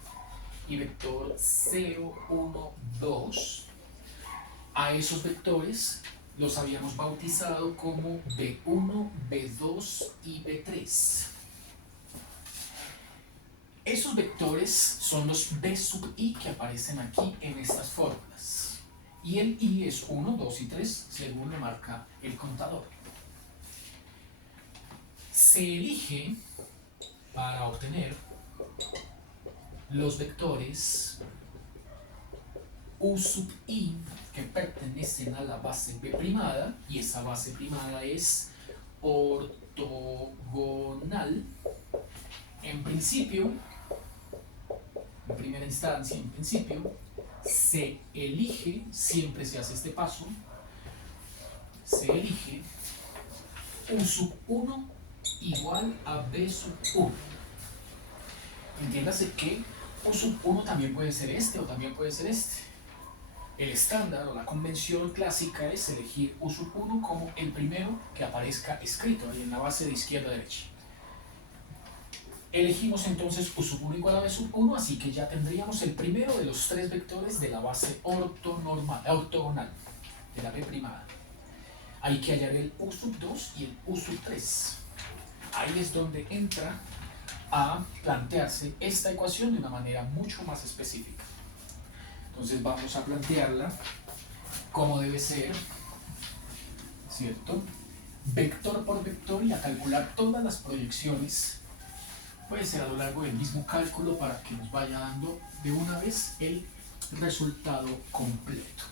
y vector 0, 1, 2. A esos vectores los habíamos bautizado como B1, B2 y B3. Esos vectores son los B sub i que aparecen aquí en estas fórmulas. Y el i es 1, 2 y 3, según lo marca el contador. Se elige para obtener los vectores u sub i que pertenecen a la base B primada, y esa base primada es ortogonal. En principio, en primera instancia, en principio, se elige, siempre se hace este paso, se elige u sub 1 igual a B sub 1. Entiéndase que u sub 1 también puede ser este o también puede ser este. El estándar o la convención clásica es elegir u sub 1 como el primero que aparezca escrito ahí en la base de izquierda a derecha. Elegimos entonces u sub 1 igual a b sub 1, así que ya tendríamos el primero de los tres vectores de la base ortogonal de la B primada. Hay que hallar el u sub 2 y el u sub 3. Ahí es donde entra a plantearse esta ecuación de una manera mucho más específica. Entonces vamos a plantearla como debe ser, ¿cierto? Vector por vector, y a calcular todas las proyecciones. Puede ser a lo largo del mismo cálculo para que nos vaya dando de una vez el resultado completo.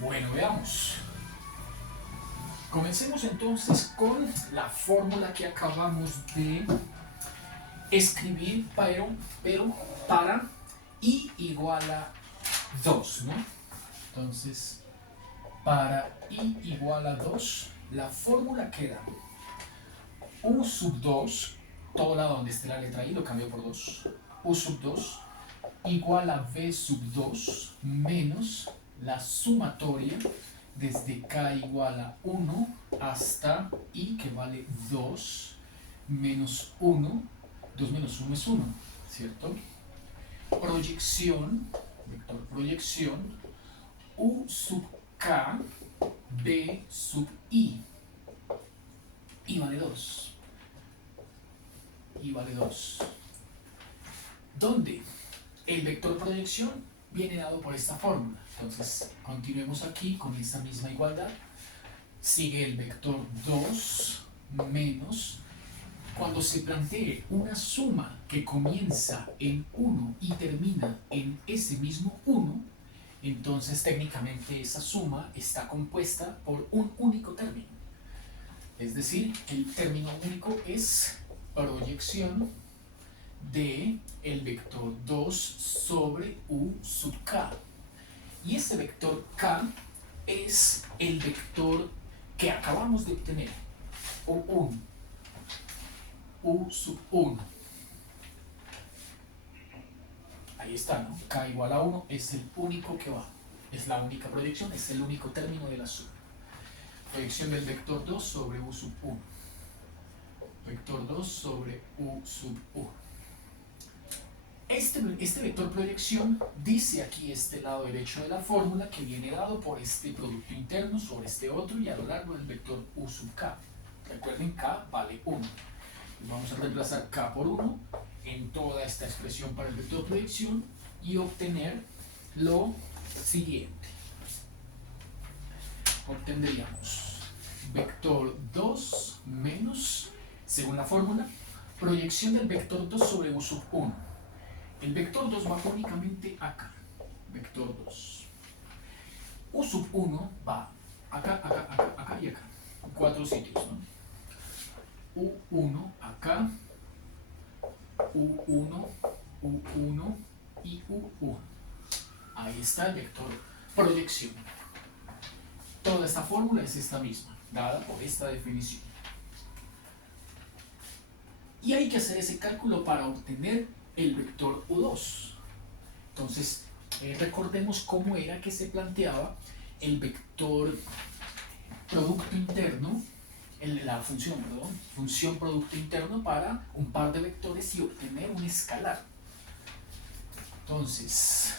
Bueno, veamos. Comencemos entonces con la fórmula que acabamos de escribir, pero para i igual a 2, ¿no? Entonces, para i igual a 2, la fórmula queda u sub 2, todo lado donde esté la letra i lo cambio por 2, u sub 2 igual a b sub 2 menos la sumatoria desde k igual a 1 hasta i que vale 2 menos 1, 2 menos 1 es 1, ¿cierto? Proyección, vector proyección, u sub k, b sub i vale 2, i vale 2, donde el vector proyección viene dado por esta fórmula. Entonces, continuemos aquí con esta misma igualdad. Sigue el vector 2 menos, cuando se plantee una suma que comienza en 1 y termina en ese mismo 1, entonces técnicamente esa suma está compuesta por un único término. Es decir, el término único es proyección de el vector 2 sobre u sub k. Y ese vector k es el vector que acabamos de obtener, u sub 1. Ahí está, ¿no? K igual a 1 es el único que va. Es la única proyección, es el único término de la suma. Proyección del vector 2 sobre u sub 1. Vector 2 sobre u sub 1. Este vector proyección dice aquí este lado derecho de la fórmula que viene dado por este producto interno sobre este otro y a lo largo del vector u sub k. Recuerden, k vale 1. Vamos a reemplazar k por 1 en toda esta expresión para el vector proyección y obtener lo siguiente. Obtendríamos vector 2 menos, según la fórmula, proyección del vector 2 sobre u sub 1. El vector 2 va únicamente acá, vector 2. U sub 1 va acá, acá, acá, acá y acá. 4 sitios, ¿no? U1 acá, U1, U1 y U1. Ahí está el vector proyección. Toda esta fórmula es esta misma, dada por esta definición. Y hay que hacer ese cálculo para obtener el vector U2. Entonces, recordemos cómo era que se planteaba el vector producto interno, la función, perdón, función producto interno para un par de vectores y obtener un escalar. Entonces,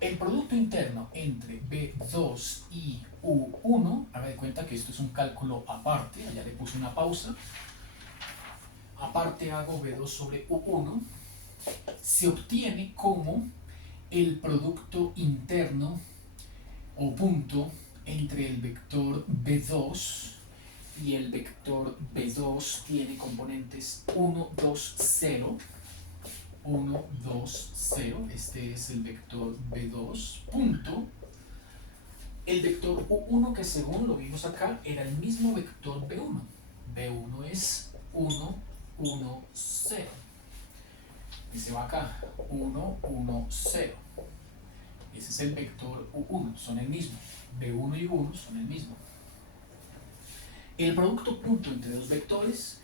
El producto interno entre B2 y U1, haga de cuenta que esto es un cálculo aparte, allá le puse una pausa, aparte hago B2 sobre U1, se obtiene como el producto interno o punto entre el vector B2 y el vector B2 tiene componentes 1, 2, 0. 1, 2, 0, este es el vector B2, punto. El vector U1, que según lo vimos acá, era el mismo vector B1. B1 es 1, 1, 0. Y se va acá, 1, 1, 0. Ese es el vector U1, son el mismo. B1 y U1 son el mismo. El producto punto entre dos vectores,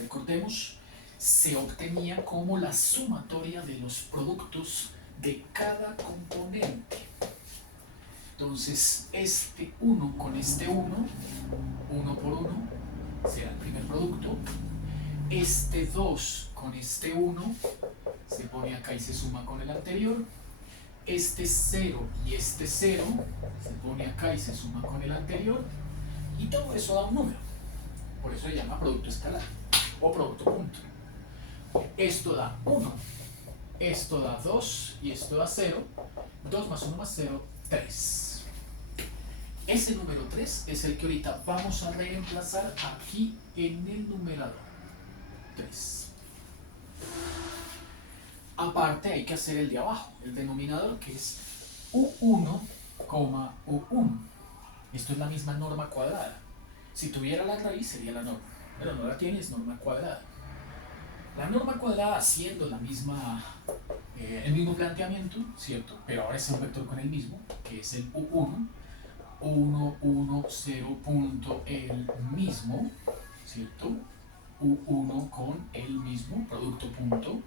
recordemos, se obtenía como la sumatoria de los productos de cada componente. Entonces, este 1 con este 1, 1 por 1, será el primer producto. Este 2 con este 1 se pone acá y se suma con el anterior. Este 0 y este 0 se pone acá y se suma con el anterior. Y todo eso da un número. Por eso se llama producto escalar o producto punto. Esto da 1, esto da 2 y esto da 0. 2 más 1 más 0, 3. Ese número 3 es el que ahorita vamos a reemplazar aquí en el numerador. 3. Aparte hay que hacer el de abajo, el denominador, que es U1, U1. Esto es la misma norma cuadrada. Si tuviera la raíz sería la norma, pero no la tiene, es norma cuadrada. La norma cuadrada haciendo la misma, el mismo planteamiento, ¿cierto? Pero ahora es un vector con el mismo, que es el U1. 1, 1, 0, punto, el mismo, ¿cierto? U1 con el mismo, producto punto.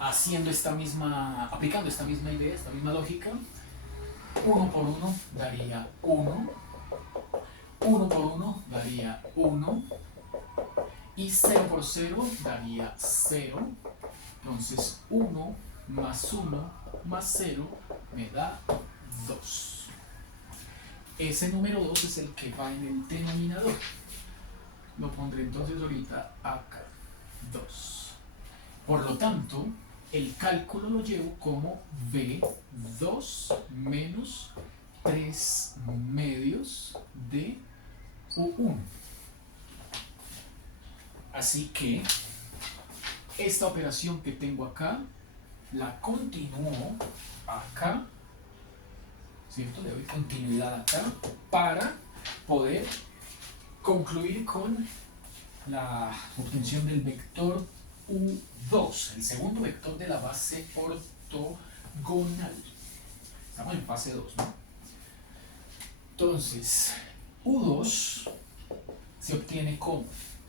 Haciendo esta misma, aplicando esta misma idea, esta misma lógica, 1 por 1 daría 1, 1 por 1 daría 1, y 0 por 0 daría 0. Entonces 1 más 1 más 0 me da 2. Ese número 2 es el que va en el denominador. Lo pondré entonces ahorita acá, 2. Por lo tanto, el cálculo lo llevo como B2 menos 3 medios de U1. Así que esta operación que tengo acá, la continúo acá, ¿cierto? Le doy continuidad acá para poder concluir con la obtención del vector U2, el segundo vector de la base ortogonal. Estamos en fase 2, ¿no? Entonces, U2 se obtiene como,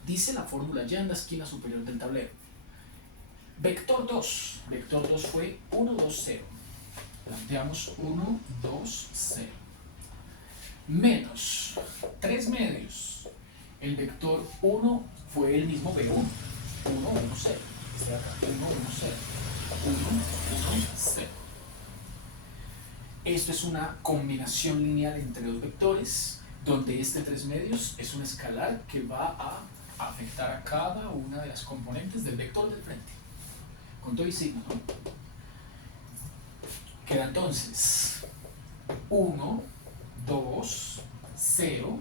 dice la fórmula ya en la esquina superior del tablero. Vector 2 fue 1, 2, 0. Planteamos 1, 2, 0. Menos 3 medios. El vector 1 fue el mismo B1. 1, 1, 0. Este de acá, 1, 1, 0. 1, 1, 0. Esto es una combinación lineal entre dos vectores, donde este 3 medios es un escalar que va a afectar a cada una de las componentes del vector del frente. Con todo y signo, ¿no? Queda entonces 1, 2, 0.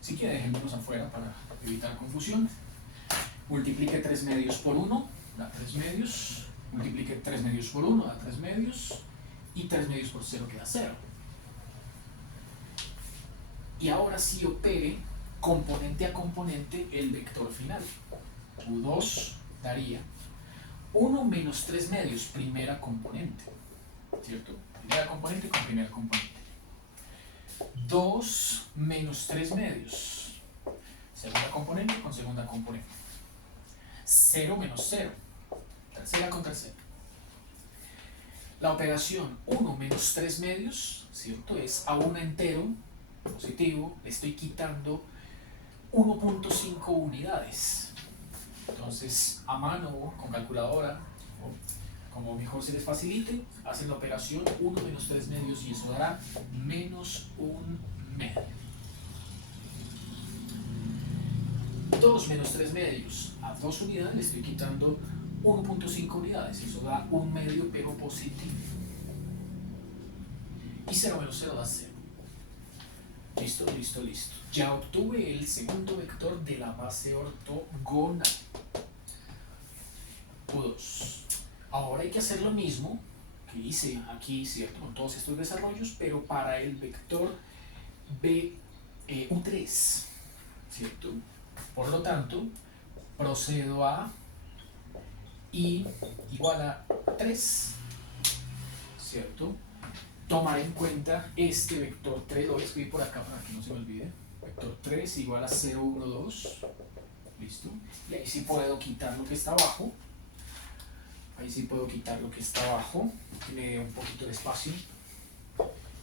Si quiere, dejémonos afuera para evitar confusión. Multiplique 3 medios por 1, da 3 medios. Multiplique 3 medios por 1, da 3 medios. Y 3 medios por 0 queda 0. Y ahora sí opere componente a componente el vector final. U2 daría 1 menos 3 medios, primera componente, ¿cierto? Primera componente con primera componente. 2 menos 3 medios, segunda componente con segunda componente. 0 menos 0, tercera con tercera. La operación 1 menos 3 medios, ¿cierto? Es a un entero positivo, le estoy quitando 1.5 unidades. Entonces, a mano, con calculadora, como mejor se les facilite, hacen la operación 1 menos 3 medios y eso dará menos 1 medio. 2 menos 3 medios a 2 unidades le estoy quitando 1.5 unidades, eso da 1 medio pero positivo. Y 0 menos 0 da 0. Listo, listo, listo. Ya obtuve el segundo vector de la base ortogonal. U2. Ahora hay que hacer lo mismo que hice aquí, ¿cierto? Con todos estos desarrollos, pero para el vector U3, ¿cierto? Por lo tanto, procedo a I igual a 3, ¿cierto? Tomar en cuenta este vector 3, lo voy a escribir por acá para que no se me olvide. Vector 3 igual a 0, 1, 2, listo. Y ahí sí puedo quitar lo que está abajo. Ahí sí puedo quitar lo que está abajo, que me dé un poquito de espacio.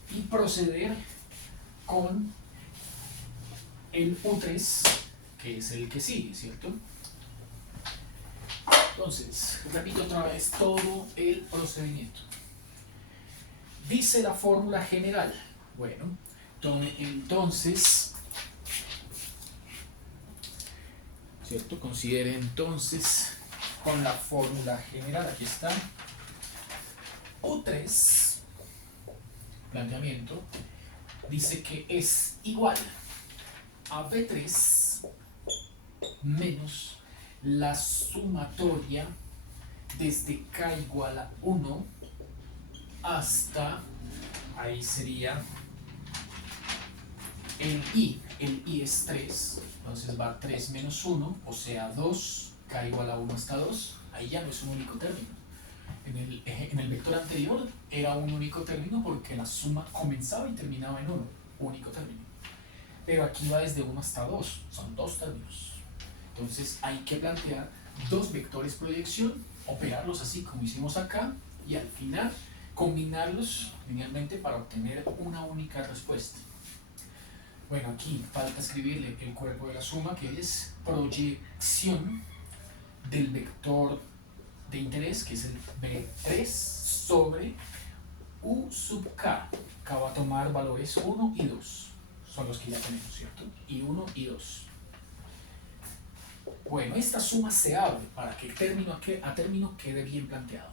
Y proceder con el U3, que es el que sigue, ¿cierto? Entonces, repito otra vez todo el procedimiento. Dice la fórmula general. Bueno, entonces, ¿cierto? Considere entonces con la fórmula general, aquí está, U3, planteamiento, dice que es igual a B3 menos la sumatoria desde K igual a 1 hasta, ahí sería el I es 3, entonces va 3 menos 1, o sea 2, K igual a 1 hasta 2, ahí ya no es un único término. En el vector anterior era un único término porque la suma comenzaba y terminaba en 1, único término. Pero aquí va desde 1 hasta 2, son 2 términos. Entonces hay que plantear dos vectores proyección, operarlos así como hicimos acá y al final combinarlos linealmente para obtener una única respuesta. Bueno, aquí falta escribirle el cuerpo de la suma, que es proyección del vector de interés, que es el B3 sobre U sub K. K va a tomar valores 1 y 2. Son los que ya tenemos, ¿cierto? Y 1 y 2. Bueno, esta suma se abre para que a término quede bien planteado.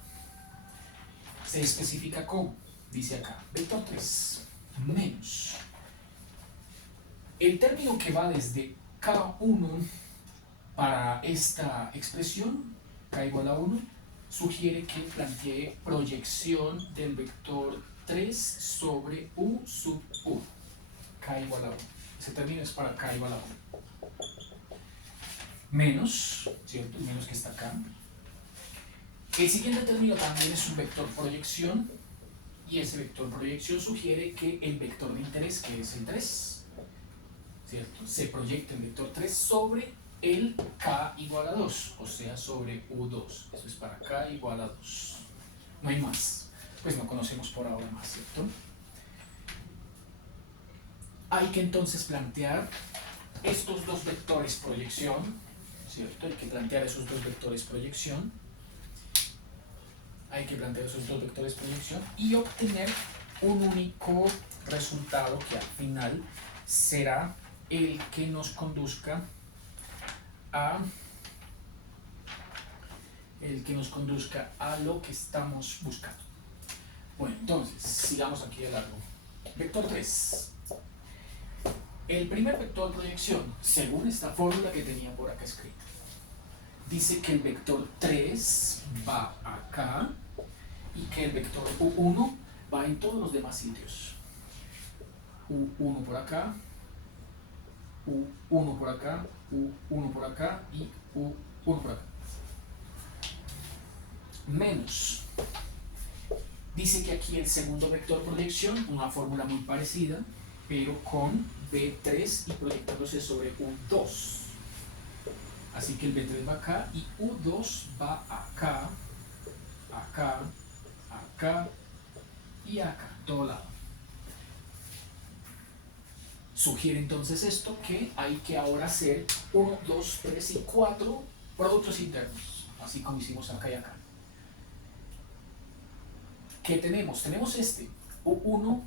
Se especifica como, dice acá, vector 3 menos el término que va desde K1 para esta expresión, K igual a 1, sugiere que plantee proyección del vector 3 sobre U sub 1, K igual a 1. Ese término es para K igual a 1. Menos, ¿cierto? El menos que está acá. El siguiente término también es un vector proyección, y ese vector proyección sugiere que el vector de interés, que es el 3, ¿cierto? Se proyecta el vector 3 sobre el K igual a 2, o sea, sobre U2. Eso es para K igual a 2. No hay más. Pues no conocemos por ahora más, ¿cierto? Hay que entonces plantear estos dos vectores proyección, ¿cierto? Hay que plantear esos dos vectores proyección. Hay que plantear esos dos vectores proyección y obtener un único resultado que al final será el que nos conduzca a lo que estamos buscando. Bueno, entonces, sigamos aquí de largo. Vector 3. El primer vector de proyección, según esta fórmula que tenía por acá escrita, dice que el vector 3 va acá y que el vector U1 va en todos los demás sitios. U1 por acá, U1 por acá, U1 por acá y U1 por acá. Menos. Dice que aquí el segundo vector de proyección, una fórmula muy parecida, pero con B3 y proyectándose sobre U2. Así que el B3 va acá y U2 va acá, acá, acá y acá, todo lado. Sugiere entonces esto que hay que ahora hacer 1, 2, 3 y 4 productos internos, así como hicimos acá y acá. ¿Qué tenemos? Tenemos este, U1,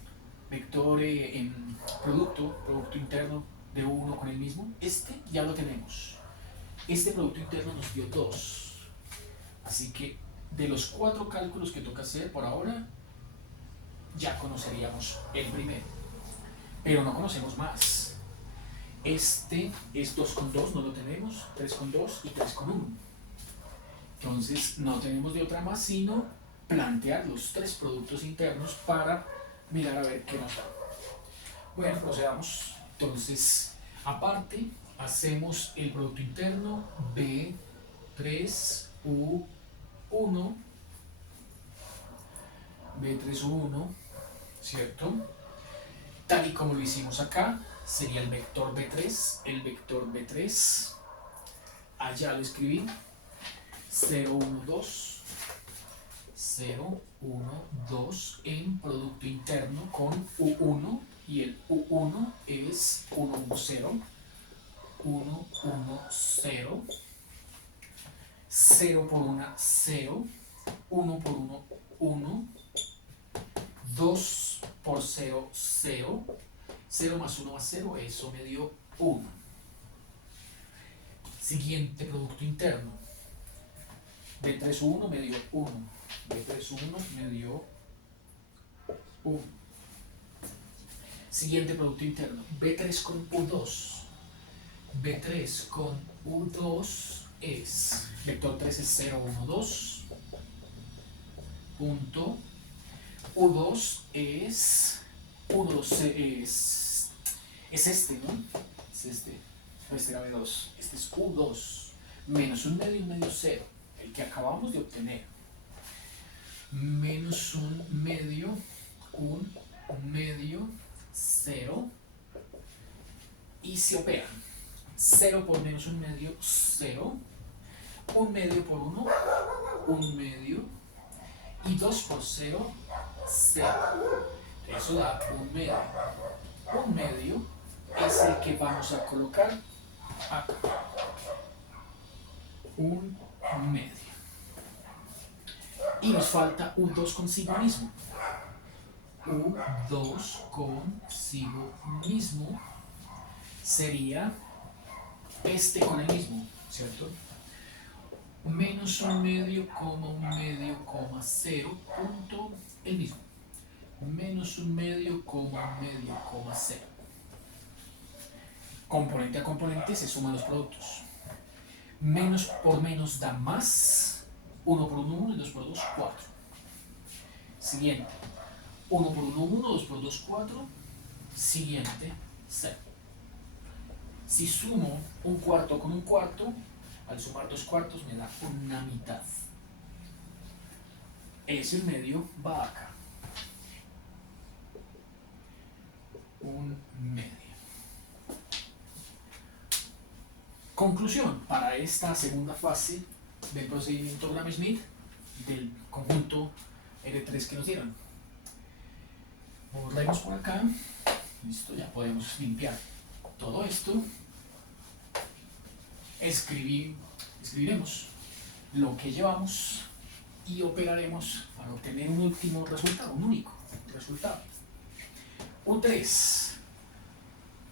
vector en producto interno de U1 con el mismo. Este ya lo tenemos. Este producto interno nos dio 2. Así que de los 4 cálculos que toca hacer por ahora, ya conoceríamos el primero. Pero no conocemos más. Este es 2 con 2, no lo tenemos. 3 con 2 y 3 con 1. Entonces no tenemos de otra más sino plantear los 3 productos internos para mirar a ver qué nos da. Bueno, procedamos. Entonces, aparte, hacemos el producto interno B3U1, B3U1, ¿cierto? Tal y como lo hicimos acá, sería el vector B3, allá lo escribí, 0, 1, 2, 0, 1, 2 en producto interno con U1 y el U1 es 1, 1, 0, 1, 1, 0, 0 por 1, 0, 1 por 1, 1, 2 por 0, 0, 0 más 1 más 0, eso me dio 1. Siguiente producto interno, B3U1 me dio 1, B3U1 me dio 1. Siguiente producto interno, B3 con U2, B3 con U2 es, vector 3 es 0, 1, 2, punto, U2 es 1, 2, es este, ¿no? Es este, este era B2, este es U2, menos un medio, 0, el que acabamos de obtener, menos un medio, 0, y se operan, 0 por menos un medio, 0, un medio por 1, un medio, y 2 por 0, 0. Eso da un medio. Un medio es el que vamos a colocar acá. Un medio. Y nos falta U2 consigo mismo. U2 consigo mismo sería este con el mismo, ¿cierto? Menos un medio, 0, punto, el mismo. Menos un medio, 0. Componente a componente se suman los productos. Menos por menos da más. 1 por 1, 1 y 2 por 2, 4. Siguiente. 1 por 1, 1, 2 por 2, 4. Siguiente, 0. Si sumo un cuarto con un cuarto, al sumar 2 cuartos me da una mitad. Ese medio va acá. Un medio. Conclusión, para esta segunda fase del procedimiento Gram-Schmidt del conjunto R3 que nos dieron. Borremos por acá. Listo, ya podemos limpiar todo esto. Escribiremos lo que llevamos y operaremos para obtener un último resultado, un único resultado. U3.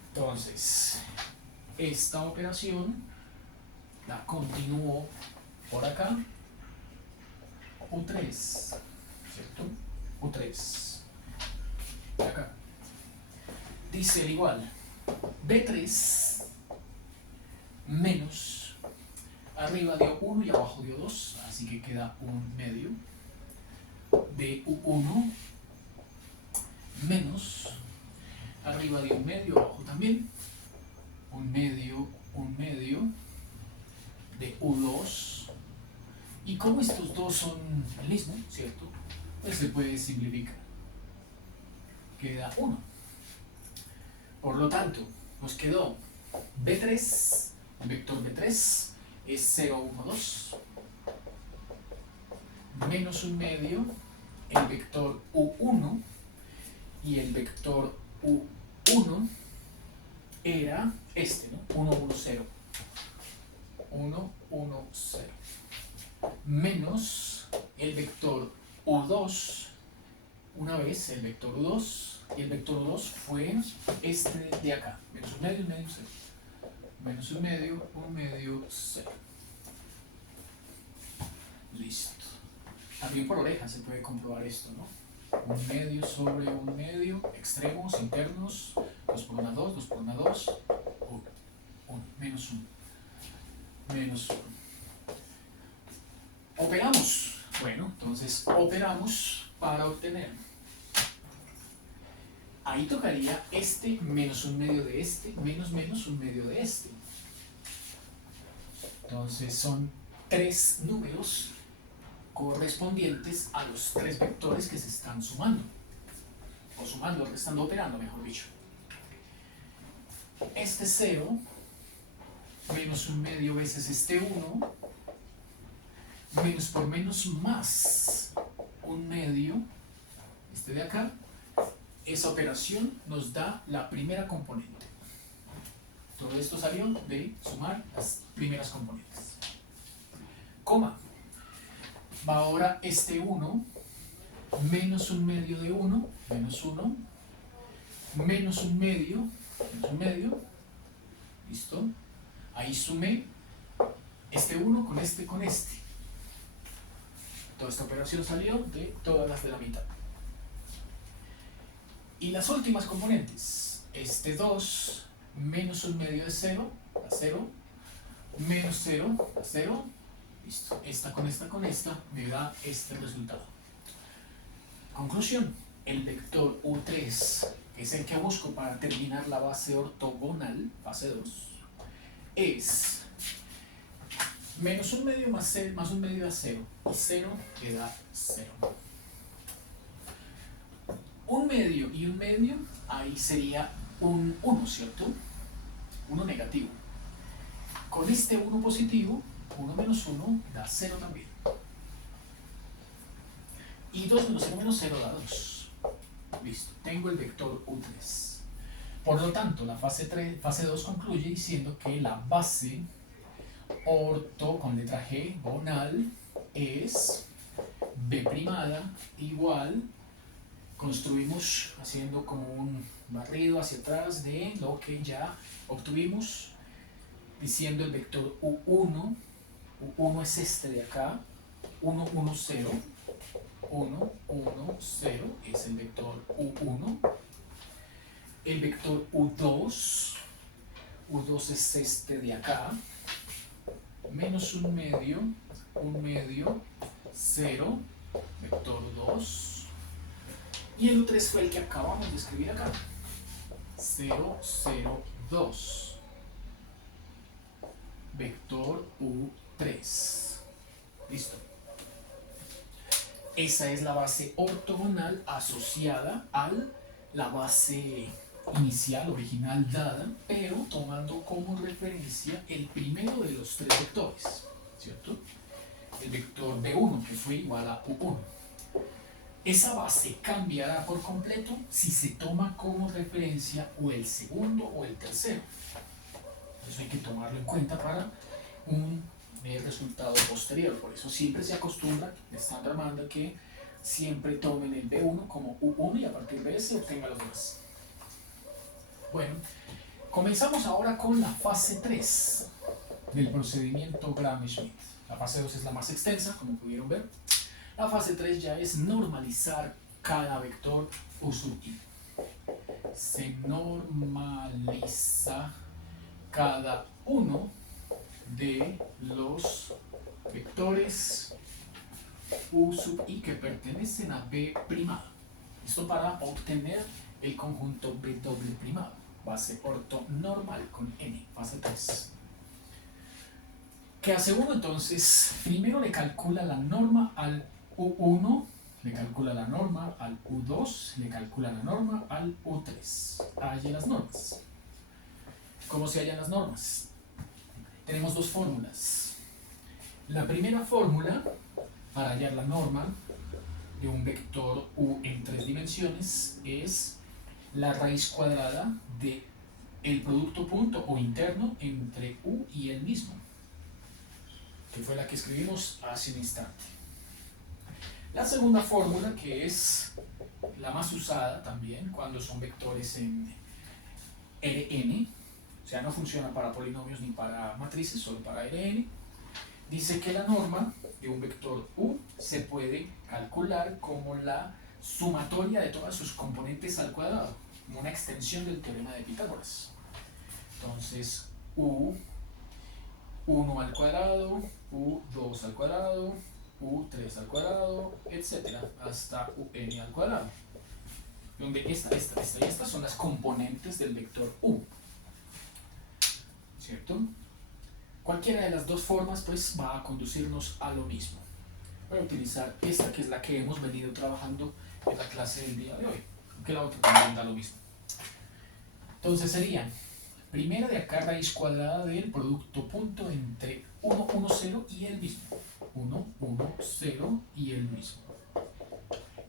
Entonces, esta operación la continúo por acá. U3, ¿cierto? U3. Por acá. Dice el igual. B3 menos, arriba dio 1 y abajo dio 2, así que queda un medio. De U1 menos, arriba dio un medio, abajo también. Un medio de U2. Y como estos dos son el mismo, ¿cierto? Pues se puede simplificar. Queda 1. Por lo tanto, nos quedó B3, el vector B3 es 0, 1, 2, menos un medio, el vector U1, y el vector U1 era este, ¿no? 1, 1, 0. 1, 1, 0. Menos el vector U2, una vez el vector U2, y el vector U2 fue este de acá, menos un medio, cero. Menos un medio, cero. Listo. También por oreja se puede comprobar esto, ¿no? Un medio sobre un medio, extremos, internos, 2 por 1, 2, 2 por 1, 2, 1, menos 1, menos 1. Operamos. Bueno, entonces operamos para obtener. Ahí tocaría este menos un medio de este, menos un medio de este. Entonces son 3 números correspondientes a los 3 vectores que se están sumando. O sumando, restando, operando, mejor dicho. Este 0 menos un medio veces este 1, menos por menos más un medio, este de acá. Esa operación nos da la primera componente. Todo esto salió de sumar las primeras componentes. Coma. Va ahora este 1, menos un medio de 1, menos 1, menos un medio, listo. Ahí sumé este 1 con este, con este. Toda esta operación salió de todas las de la mitad. Y las últimas componentes, este 2, menos un medio de 0, a 0, menos 0, a 0, listo. Esta, me da este resultado. Conclusión, el vector U3, que es el que busco para terminar la base ortogonal, base 2, es menos un medio más un medio a 0, y 0 te da 0. Un medio y un medio, ahí sería un 1, ¿cierto? 1 negativo. Con este 1 positivo, 1 menos 1 da 0 también. Y 2 menos 0 menos 0 da 2. Listo, tengo el vector U3. Por lo tanto, la fase 2 concluye diciendo que la base orto con letra G, gonal, es B' igual, construimos haciendo como un barrido hacia atrás de lo que ya obtuvimos, diciendo el vector U1, U1 es este de acá, 1, 1, 0, 1, 1, 0 es el vector U1, el vector U2, U2 es este de acá, menos un medio, 0, vector 2, y el U3 fue el que acabamos de escribir acá, 0, 0, 2, vector U3. Listo. Esa es la base ortogonal asociada a la base inicial, original dada, pero tomando como referencia el primero de los 3 vectores, ¿cierto? El vector B1, que fue igual a U1. Esa base cambiará por completo si se toma como referencia o el segundo o el tercero. Eso hay que tomarlo en cuenta para un resultado posterior. Por eso siempre se acostumbra, el estándar manda que siempre tomen el B1 como U1 y a partir de ese obtengan los demás. Bueno, comenzamos ahora con la fase 3 del procedimiento Gram-Schmidt. La fase 2 es la más extensa, como pudieron ver. La fase 3 ya es normalizar cada vector U sub i. Se normaliza cada uno de los vectores U sub i que pertenecen a B'. Esto para obtener el conjunto B doble primado. Base ortonormal con n, fase 3. ¿Qué hace uno entonces? Primero le calcula la norma al U1, le calcula la norma al U2, le calcula la norma al U3. Halle las normas. ¿Cómo se hallan las normas? Tenemos dos fórmulas. La primera fórmula para hallar la norma de un vector U en 3 dimensiones es la raíz cuadrada de el producto punto o interno entre U y el mismo, que fue la que escribimos hace un instante. La segunda fórmula, que es la más usada también cuando son vectores en Rn, o sea, no funciona para polinomios ni para matrices, solo para Rn. Dice que la norma de un vector u se puede calcular como la sumatoria de todas sus componentes al cuadrado, como una extensión del teorema de Pitágoras. Entonces, u1 al cuadrado, u2 al cuadrado, u3 al cuadrado, etc. hasta un al cuadrado. Donde esta y esta son las componentes del vector u. ¿Cierto? Cualquiera de las dos formas pues va a conducirnos a lo mismo. Voy a utilizar esta, que es la que hemos venido trabajando en la clase del día de hoy, aunque la otra también da lo mismo. Entonces sería primera de acá raíz cuadrada del producto punto entre 1, 1, 0 y el mismo. 1, 1, 0 y el mismo.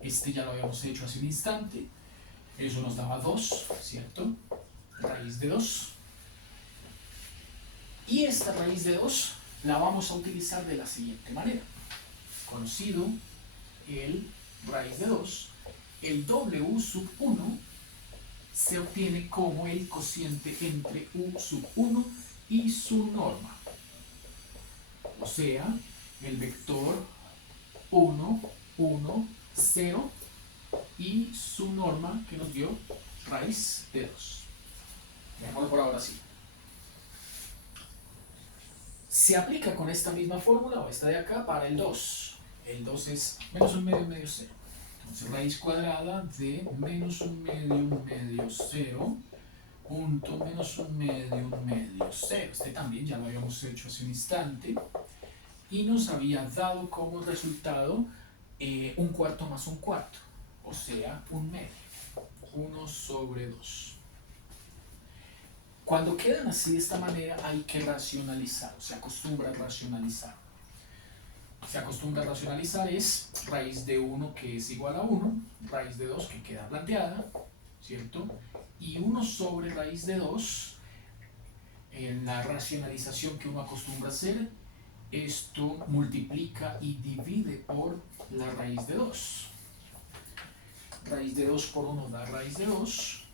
Este ya lo habíamos hecho hace un instante. Eso nos daba 2, ¿cierto? Raíz de 2. Y esta raíz de 2 la vamos a utilizar de la siguiente manera. Conocido el raíz de 2, el w sub 1 se obtiene como el cociente entre u sub 1 y su norma. O sea, el vector 1, 1, 0 y su norma que nos dio raíz de 2. Dejémoslo por ahora así. Se aplica con esta misma fórmula, o esta de acá, para el 2. El 2 es menos 1 medio, medio 0. Entonces, raíz cuadrada de menos 1 medio, 0, punto menos 1 medio, 0. Este también ya lo habíamos hecho hace un instante. Y nos había dado como resultado un cuarto más un cuarto. O sea, un medio. 1 sobre 2. Cuando quedan así de esta manera hay que racionalizar, se acostumbra a racionalizar. Se acostumbra a racionalizar es raíz de 1 que es igual a 1, raíz de 2 que queda planteada, ¿cierto? Y 1 sobre raíz de 2, en la racionalización que uno acostumbra a hacer, esto multiplica y divide por la raíz de 2. Raíz de 2 por 1 da raíz de 2,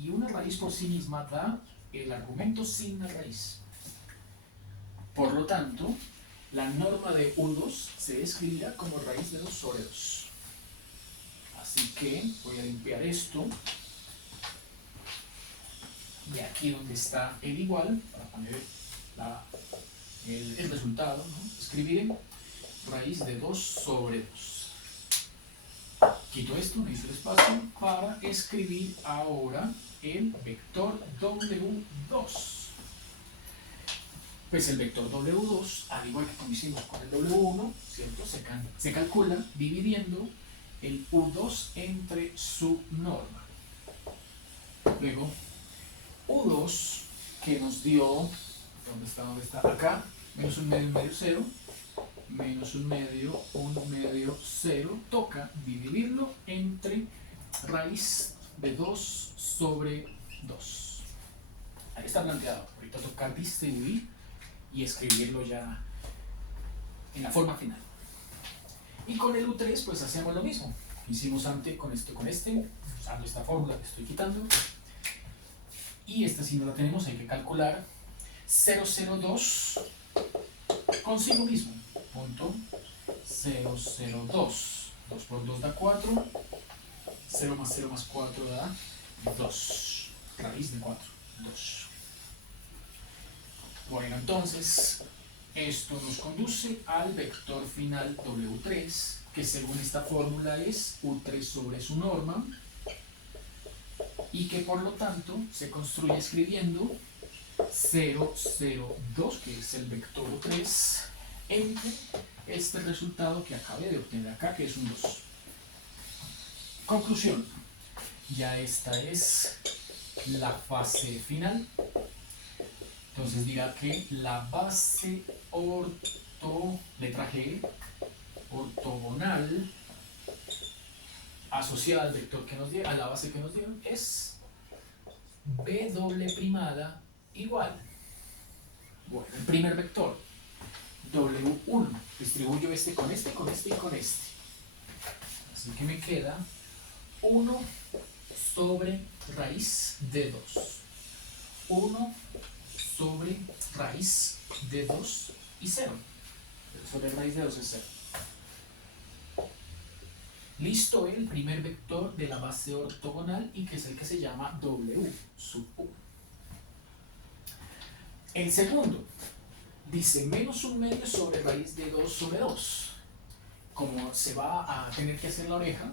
y una raíz por sí misma da el argumento sin la raíz. Por lo tanto, la norma de U2 se escribirá como raíz de 2 sobre 2. Así que voy a limpiar esto. Y aquí donde está el igual, para poner el resultado, ¿no? Escribiré raíz de 2 sobre 2. Quito esto, me hice el espacio para escribir ahora el vector W2. Pues el vector W2, al igual que como hicimos con el W1, ¿cierto? Se calcula dividiendo el U2 entre su norma. Luego, U2, que nos dio, ¿dónde está? Acá, menos 1 medio, 0, menos 1 medio, 0, toca dividirlo entre raíz de 2 sobre 2. Ahí está planteado. Ahorita toca distribuir y escribirlo ya en la forma final. Y con el U3 pues hacemos lo mismo. Hicimos antes con este, usando esta fórmula que estoy quitando. Y esta si no la tenemos hay que calcular 002 consigo mismo. Punto 002. 2 por 2 da 4. 0 más 0 más 4 da 2. Raíz de 4. 2. Bueno, entonces, esto nos conduce al vector final W3, que según esta fórmula es U3 sobre su norma, y que por lo tanto se construye escribiendo 002, que es el vector U3, entre este resultado que acabé de obtener acá, que es un 2. Conclusión. Ya esta es la fase final. Entonces dirá que la base letra G, ortogonal, asociada al vector que nos dieron, a la base que nos dieron, es B doble primada igual. Bueno, el primer vector, W1, distribuyo este con este, con este y con este. Así que me queda 1 sobre raíz de 2. 1 sobre raíz de 2 y 0. Sobre raíz de 2 es 0. Listo el primer vector de la base ortogonal y que es el que se llama W sub U. El segundo dice menos un medio sobre raíz de 2 sobre 2. Como se va a tener que hacer la oreja,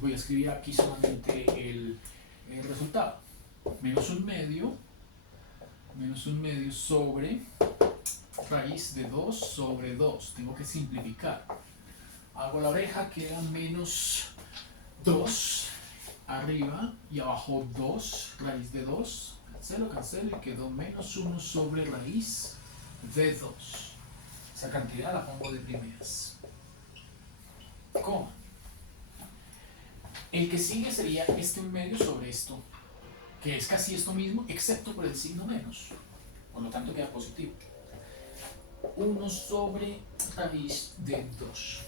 voy a escribir aquí solamente el resultado. Menos un medio sobre raíz de 2 sobre 2. Tengo que simplificar. Hago la oreja, queda menos 2 arriba y abajo 2, raíz de 2. Cancelo y quedó menos 1 sobre raíz de 2. Esa cantidad la pongo de primeras. Coma. El que sigue sería este un medio sobre esto, que es casi esto mismo, excepto por el signo menos. Por lo tanto queda positivo. 1 sobre raíz de 2.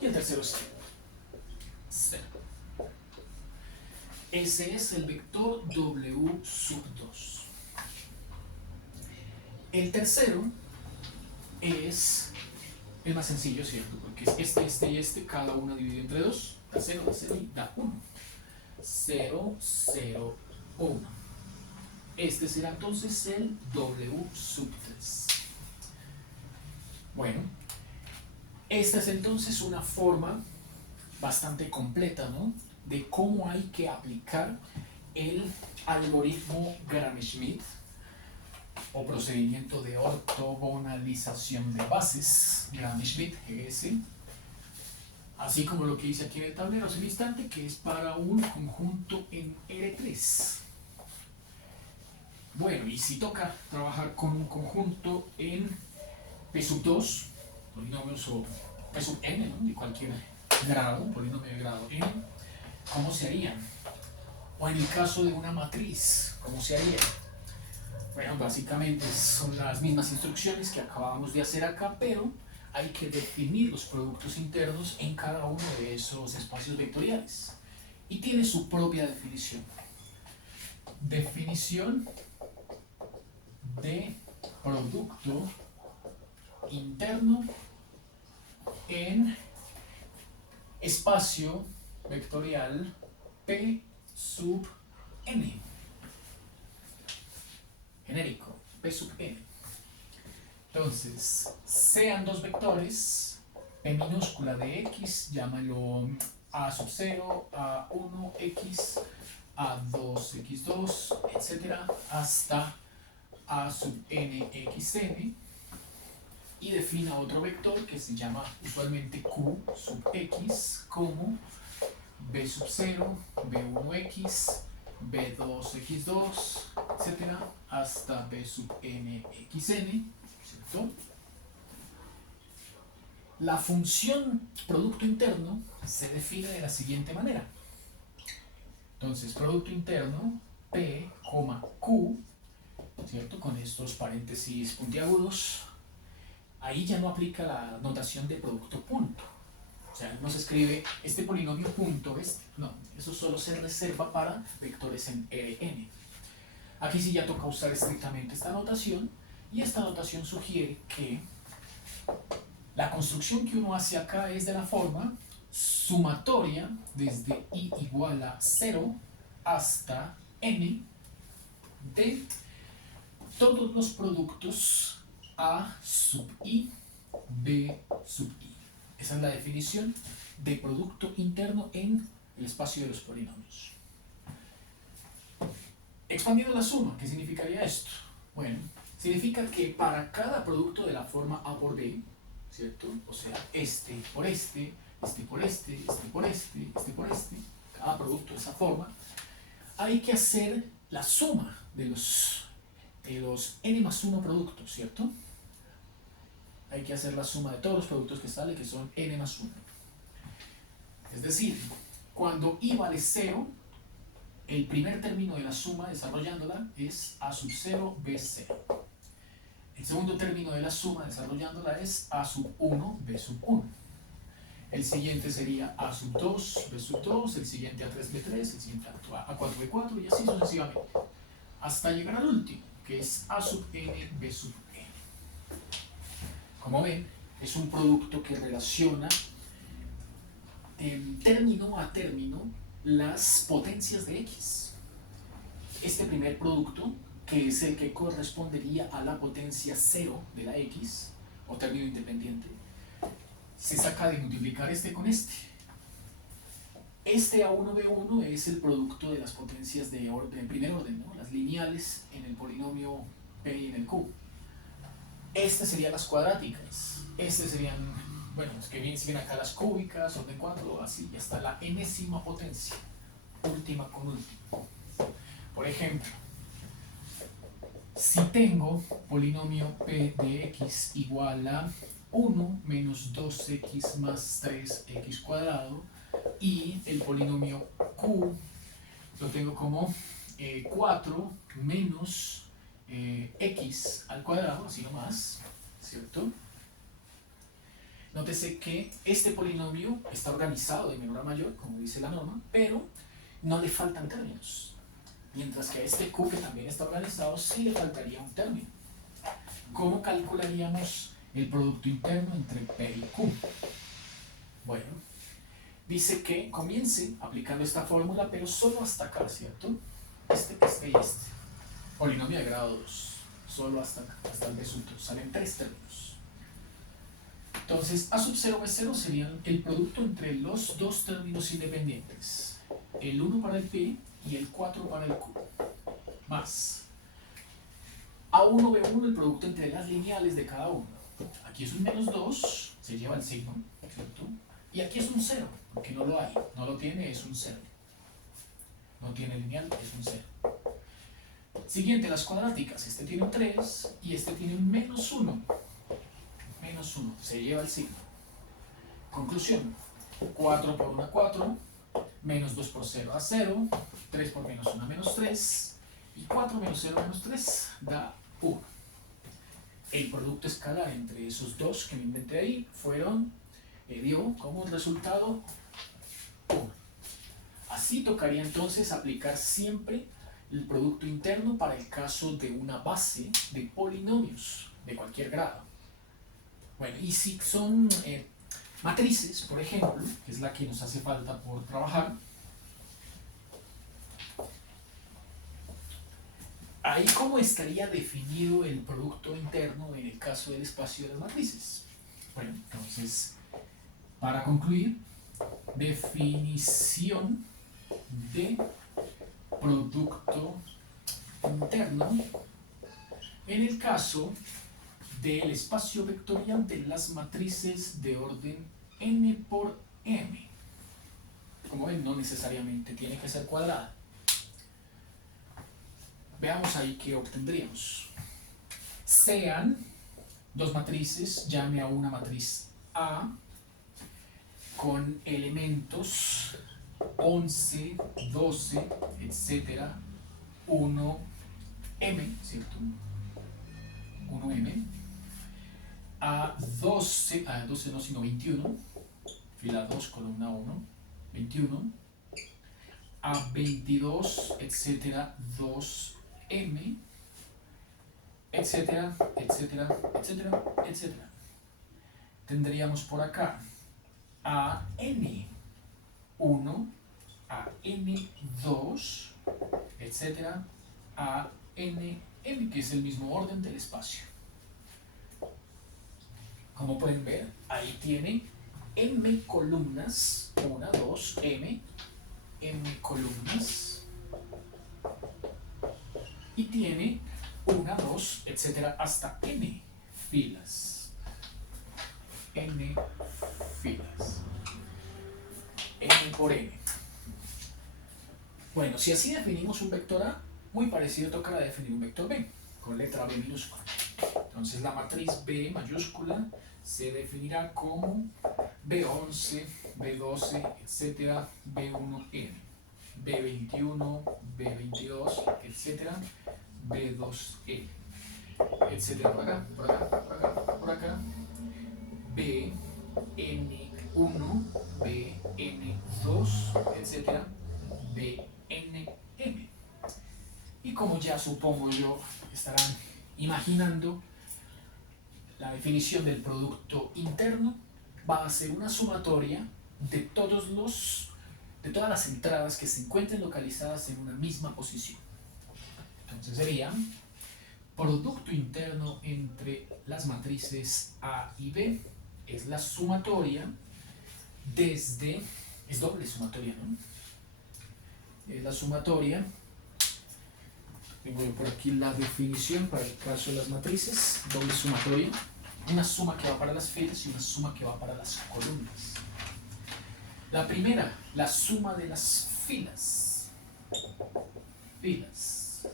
Y el tercero es 0. Ese es el vector W sub 2. El tercero es el más sencillo, ¿cierto? Porque es este y este, cada uno dividido entre 2. Da 0, da 0 y da 1. 0, 0, 1. Este será entonces el W sub 3. Bueno, esta es entonces una forma bastante completa, ¿no?, de cómo hay que aplicar el algoritmo Gram-Schmidt o procedimiento de ortogonalización de bases, Gram-Schmidt, GS, así como lo que hice aquí en el tablero hace un instante, que es para un conjunto en R3. Bueno, y si toca trabajar con un conjunto en P sub 2, polinomios o P sub n, ¿no?, de cualquier grado, polinomio de grado n, ¿cómo se harían? O en el caso de una matriz, ¿cómo se haría? Bueno, básicamente son las mismas instrucciones que acabamos de hacer acá, pero hay que definir los productos internos en cada uno de esos espacios vectoriales. Y tiene su propia definición. Definición de producto interno en espacio vectorial P sub n. Genérico, P sub n. Entonces, sean dos vectores, P minúscula de X, llámalo A sub 0, A1X, A2X2, etc., hasta A sub nxn, y defina otro vector que se llama usualmente Q sub X como B sub 0, B1X, B2X2, etc., hasta B sub nxn, ¿cierto? La función producto interno se define de la siguiente manera. Entonces, producto interno P, Q, ¿cierto?, con estos paréntesis puntiagudos. Ahí ya no aplica la notación de producto punto. O sea, no se escribe este polinomio punto, no, eso solo se reserva para vectores en Rn. Aquí sí ya toca usar estrictamente esta notación, y esta notación sugiere que la construcción que uno hace acá es de la forma sumatoria desde i igual a 0 hasta n de todos los productos A sub i, B sub i. Esa es la definición de producto interno en el espacio de los polinomios. Expandiendo la suma, ¿qué significaría esto? Bueno, significa que para cada producto de la forma A por B, ¿cierto? O sea, este por este, este por este, este por este, este por este, cada producto de esa forma, hay que hacer la suma de los n más 1 productos, ¿cierto? Hay que hacer la suma de todos los productos que salen, que son n más 1. Es decir, cuando i vale 0, el primer término de la suma, desarrollándola, es a sub 0, b 0. El segundo término de la suma, desarrollándola, es a sub 1, b sub 1. el siguiente sería A sub 2, B sub 2, el siguiente A3B3, el siguiente A4B4 y así sucesivamente, hasta llegar al último, que es A sub n, B sub n. Como ven, es un producto que relaciona término a término las potencias de X. Este primer producto, que es el que correspondería a la potencia 0 de la X, o término independiente, se saca de multiplicar este con este. Este A1B1 es el producto de las potencias de primer orden, ¿no? Las lineales en el polinomio P y en el Q. Estas serían las cuadráticas. Estas serían, bueno, los que siguen acá las cúbicas, orden 4, así, y hasta la enésima potencia, última con última. Por ejemplo, si tengo polinomio P de X igual a 1 menos 2x más 3x cuadrado, y el polinomio Q lo tengo como 4 menos x al cuadrado, así nomás, ¿cierto? Nótese que este polinomio está organizado de menor a mayor, como dice la norma, pero no le faltan términos. Mientras que a este Q, que también está organizado, sí le faltaría un término. ¿Cómo calcularíamos el producto interno entre P y Q? Bueno, dice que comience aplicando esta fórmula, pero solo hasta acá, ¿cierto? Este y este. Polinomio de grado 2, solo hasta acá, hasta el B sub 2, salen 3 términos. Entonces, A sub 0, B 0 serían el producto entre los dos términos independientes. El 1 para el P y el 4 para el Q. Más A1, B1, el producto entre las lineales de cada uno. Aquí es un menos 2, se lleva el signo, ¿cierto? Y aquí es un 0, porque no lo hay, no lo tiene, es un 0. No tiene lineal, es un 0. Siguiente, las cuadráticas. Este tiene un 3 y este tiene un menos 1. Menos 1, se lleva el signo. Conclusión, 4 por 1, 4, menos 2 por 0 a 0, 3 por menos 1, menos 3, y 4 menos 0 menos 3 da 1. El producto escalar entre esos dos que me inventé ahí dio como resultado 1. Así tocaría entonces aplicar siempre el producto interno para el caso de una base de polinomios de cualquier grado. Bueno, y si son matrices, por ejemplo, que es la que nos hace falta por trabajar, ahí cómo estaría definido el producto interno en el caso del espacio de las matrices. Bueno, entonces, para concluir, definición de producto interno en el caso del espacio vectorial de las matrices de orden n por m. Como ven, no necesariamente tiene que ser cuadrada. Veamos ahí qué obtendríamos. Sean dos matrices, llame a una matriz A con elementos 11, 12, etcétera, 1m, ¿cierto? 1m, a 12 no, sino 21, fila 2, columna 1, 21, a 22, etcétera, 2m, etcétera, etcétera, etcétera, etcétera. Tendríamos por acá a n1, a n2, etcétera, a nm, que es el mismo orden del espacio. Como pueden ver, ahí tiene m columnas, 1, 2, m columnas, y tiene 1, 2, etcétera, hasta n filas. N filas. N por n. Bueno, si así definimos un vector A, muy parecido tocará definir un vector B, con letra B minúscula. Entonces la matriz B mayúscula se definirá como B11, B12, etcétera, B1n, B21, B22, etcétera, B2n, etcétera, por acá, por acá, por acá, por acá, B, N, BN1, BN2, etc. BNM. Y como ya supongo yo estarán imaginando, la definición del producto interno va a ser una sumatoria de todas las entradas que se encuentren localizadas en una misma posición. Entonces sería producto interno entre las matrices A y B es la sumatoria desde, es doble sumatoria, ¿no? Es la sumatoria, tengo yo por aquí la definición para el caso de las matrices, doble sumatoria, una suma que va para las filas y una suma que va para las columnas. La primera, la suma de las filas. Filas.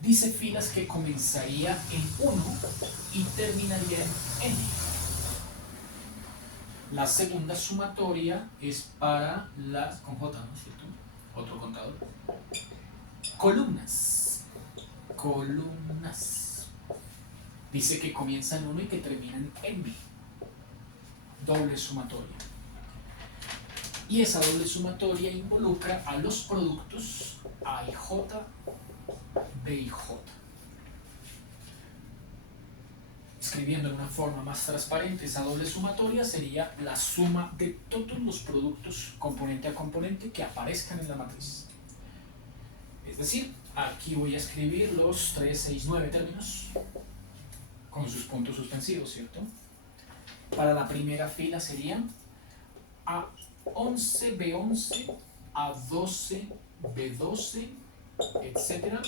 Dice filas que comenzaría en 1 y terminaría en n. La segunda sumatoria es para las, con J, ¿no es cierto? Otro contador. Columnas. Columnas. Dice que comienza en 1 y que termina en n. Doble sumatoria. Y esa doble sumatoria involucra a los productos A y J, B y J. Escribiendo de una forma más transparente, esa doble sumatoria sería la suma de todos los productos componente a componente que aparezcan en la matriz. Es decir, aquí voy a escribir los 3, 6, 9 términos con sus puntos suspensivos, ¿cierto? Para la primera fila serían A11, B11, A12, B12, etc.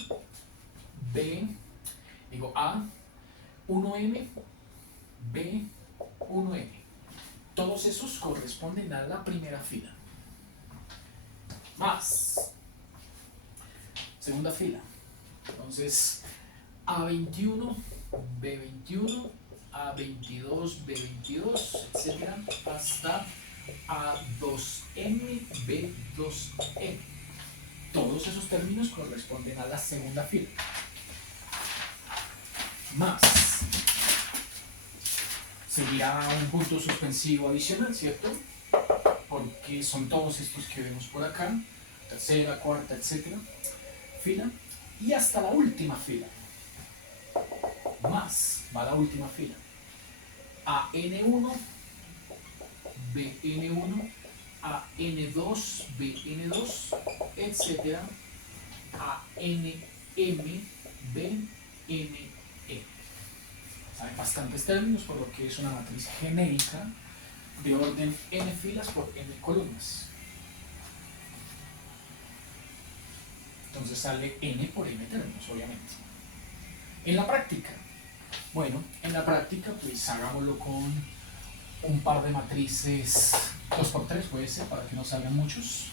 A1M, B1M. Todos esos corresponden a la primera fila. Más segunda fila. Entonces, A21, B21, A22, B22, etc. hasta A2M, B2M. Todos esos términos corresponden a la segunda fila. Más. Seguirá un punto suspensivo adicional, ¿cierto? Porque son todos estos que vemos por acá. Tercera, cuarta, etc. Fila. Y hasta la última fila. Más. Va la última fila. AN1, BN1, AN2, BN2, etc. ANM, BNM. Hay bastantes términos, por lo que es una matriz genérica de orden n filas por n columnas. Entonces sale n por n términos, obviamente. En la práctica, bueno, en la práctica pues hagámoslo con un par de matrices 2×3 puede ser, para que no salgan muchos.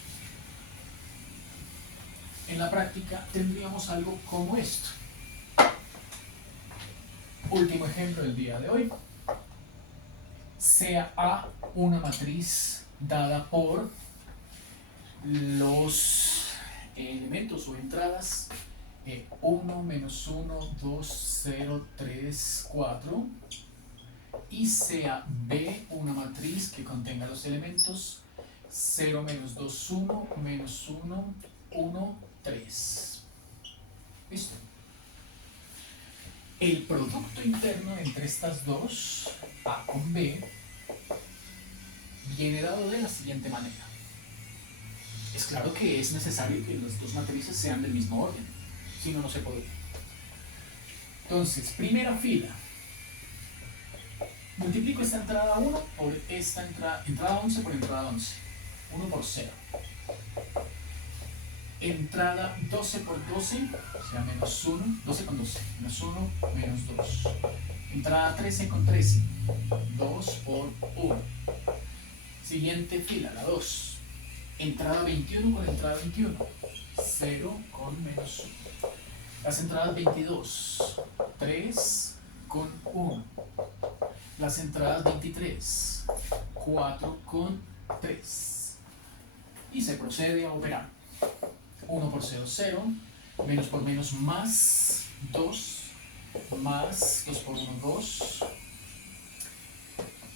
En la práctica tendríamos algo como esto. Último ejemplo del día de hoy. Sea A una matriz dada por los elementos o entradas 1, menos 1, 2, 0, 3, 4. Y sea B una matriz que contenga los elementos 0, menos 2, 1, menos 1, 1, 3. ¿Listo? El producto interno entre estas dos, A con B, viene dado de la siguiente manera. Es claro que es necesario que las dos matrices sean del mismo orden, si no, no se puede. Entonces, primera fila. Multiplico esta entrada 1 por esta entrada 11 por entrada 11. 1 por 0. Entrada 12 por 12, o sea, menos 1, 12 con 12, menos 1, menos 2. Entrada 13 con 13, 2 por 1. Siguiente fila, la 2. Entrada 21 con entrada 21, 0 con menos 1. Las entradas 22, 3 con 1. Las entradas 23, 4 con 3. Y se procede a operar. 1 por 0, 0, menos por menos más 2, más 2 por 1, 2,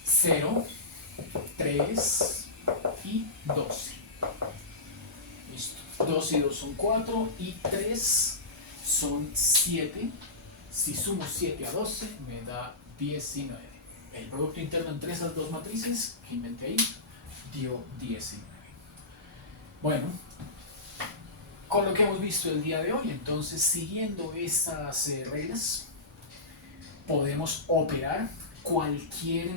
0, 3 y 12. Listo. 2 y 2 son 4 y 3 son 7. Si sumo 7 a 12 me da 19. El producto interno entre esas dos matrices que inventé ahí dio 19. Bueno, con lo que hemos visto el día de hoy, entonces siguiendo estas reglas podemos operar cualquier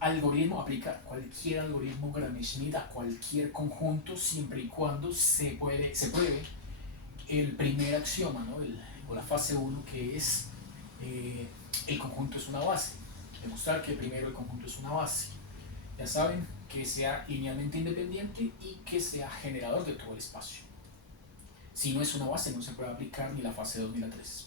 algoritmo, aplicar cualquier algoritmo Gram-Schmidt a cualquier conjunto siempre y cuando se pruebe el primer axioma, ¿no? O la fase 1, que es el conjunto es una base. Demostrar que primero el conjunto es una base. Ya saben, que sea linealmente independiente y que sea generador de todo el espacio. Si no es una base, no se puede aplicar ni la fase 2 ni la 3.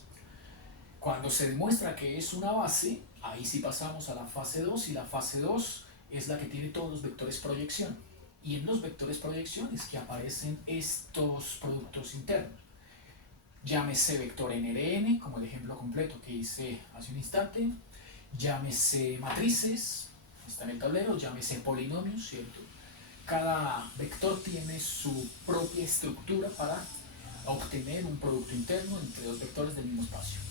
Cuando se demuestra que es una base, ahí sí pasamos a la fase 2, y la fase 2 es la que tiene todos los vectores proyección. Y en los vectores proyección es que aparecen estos productos internos. Llámese vector NRN, como el ejemplo completo que hice hace un instante. Llámese matrices, está en el tablero. Llámese polinomios, ¿cierto? Cada vector tiene su propia estructura para obtener un producto interno entre dos vectores del mismo espacio.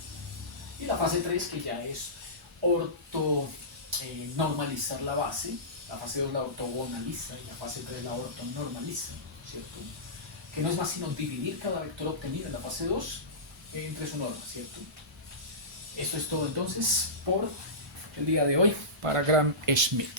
Y la fase 3, que ya es normalizar la base. La fase 2 la ortogonaliza y la fase 3 la ortonormaliza, ¿cierto? Que no es más sino dividir cada vector obtenido en la fase 2 entre su norma, ¿cierto? Esto es todo entonces por el día de hoy para Gram-Schmidt.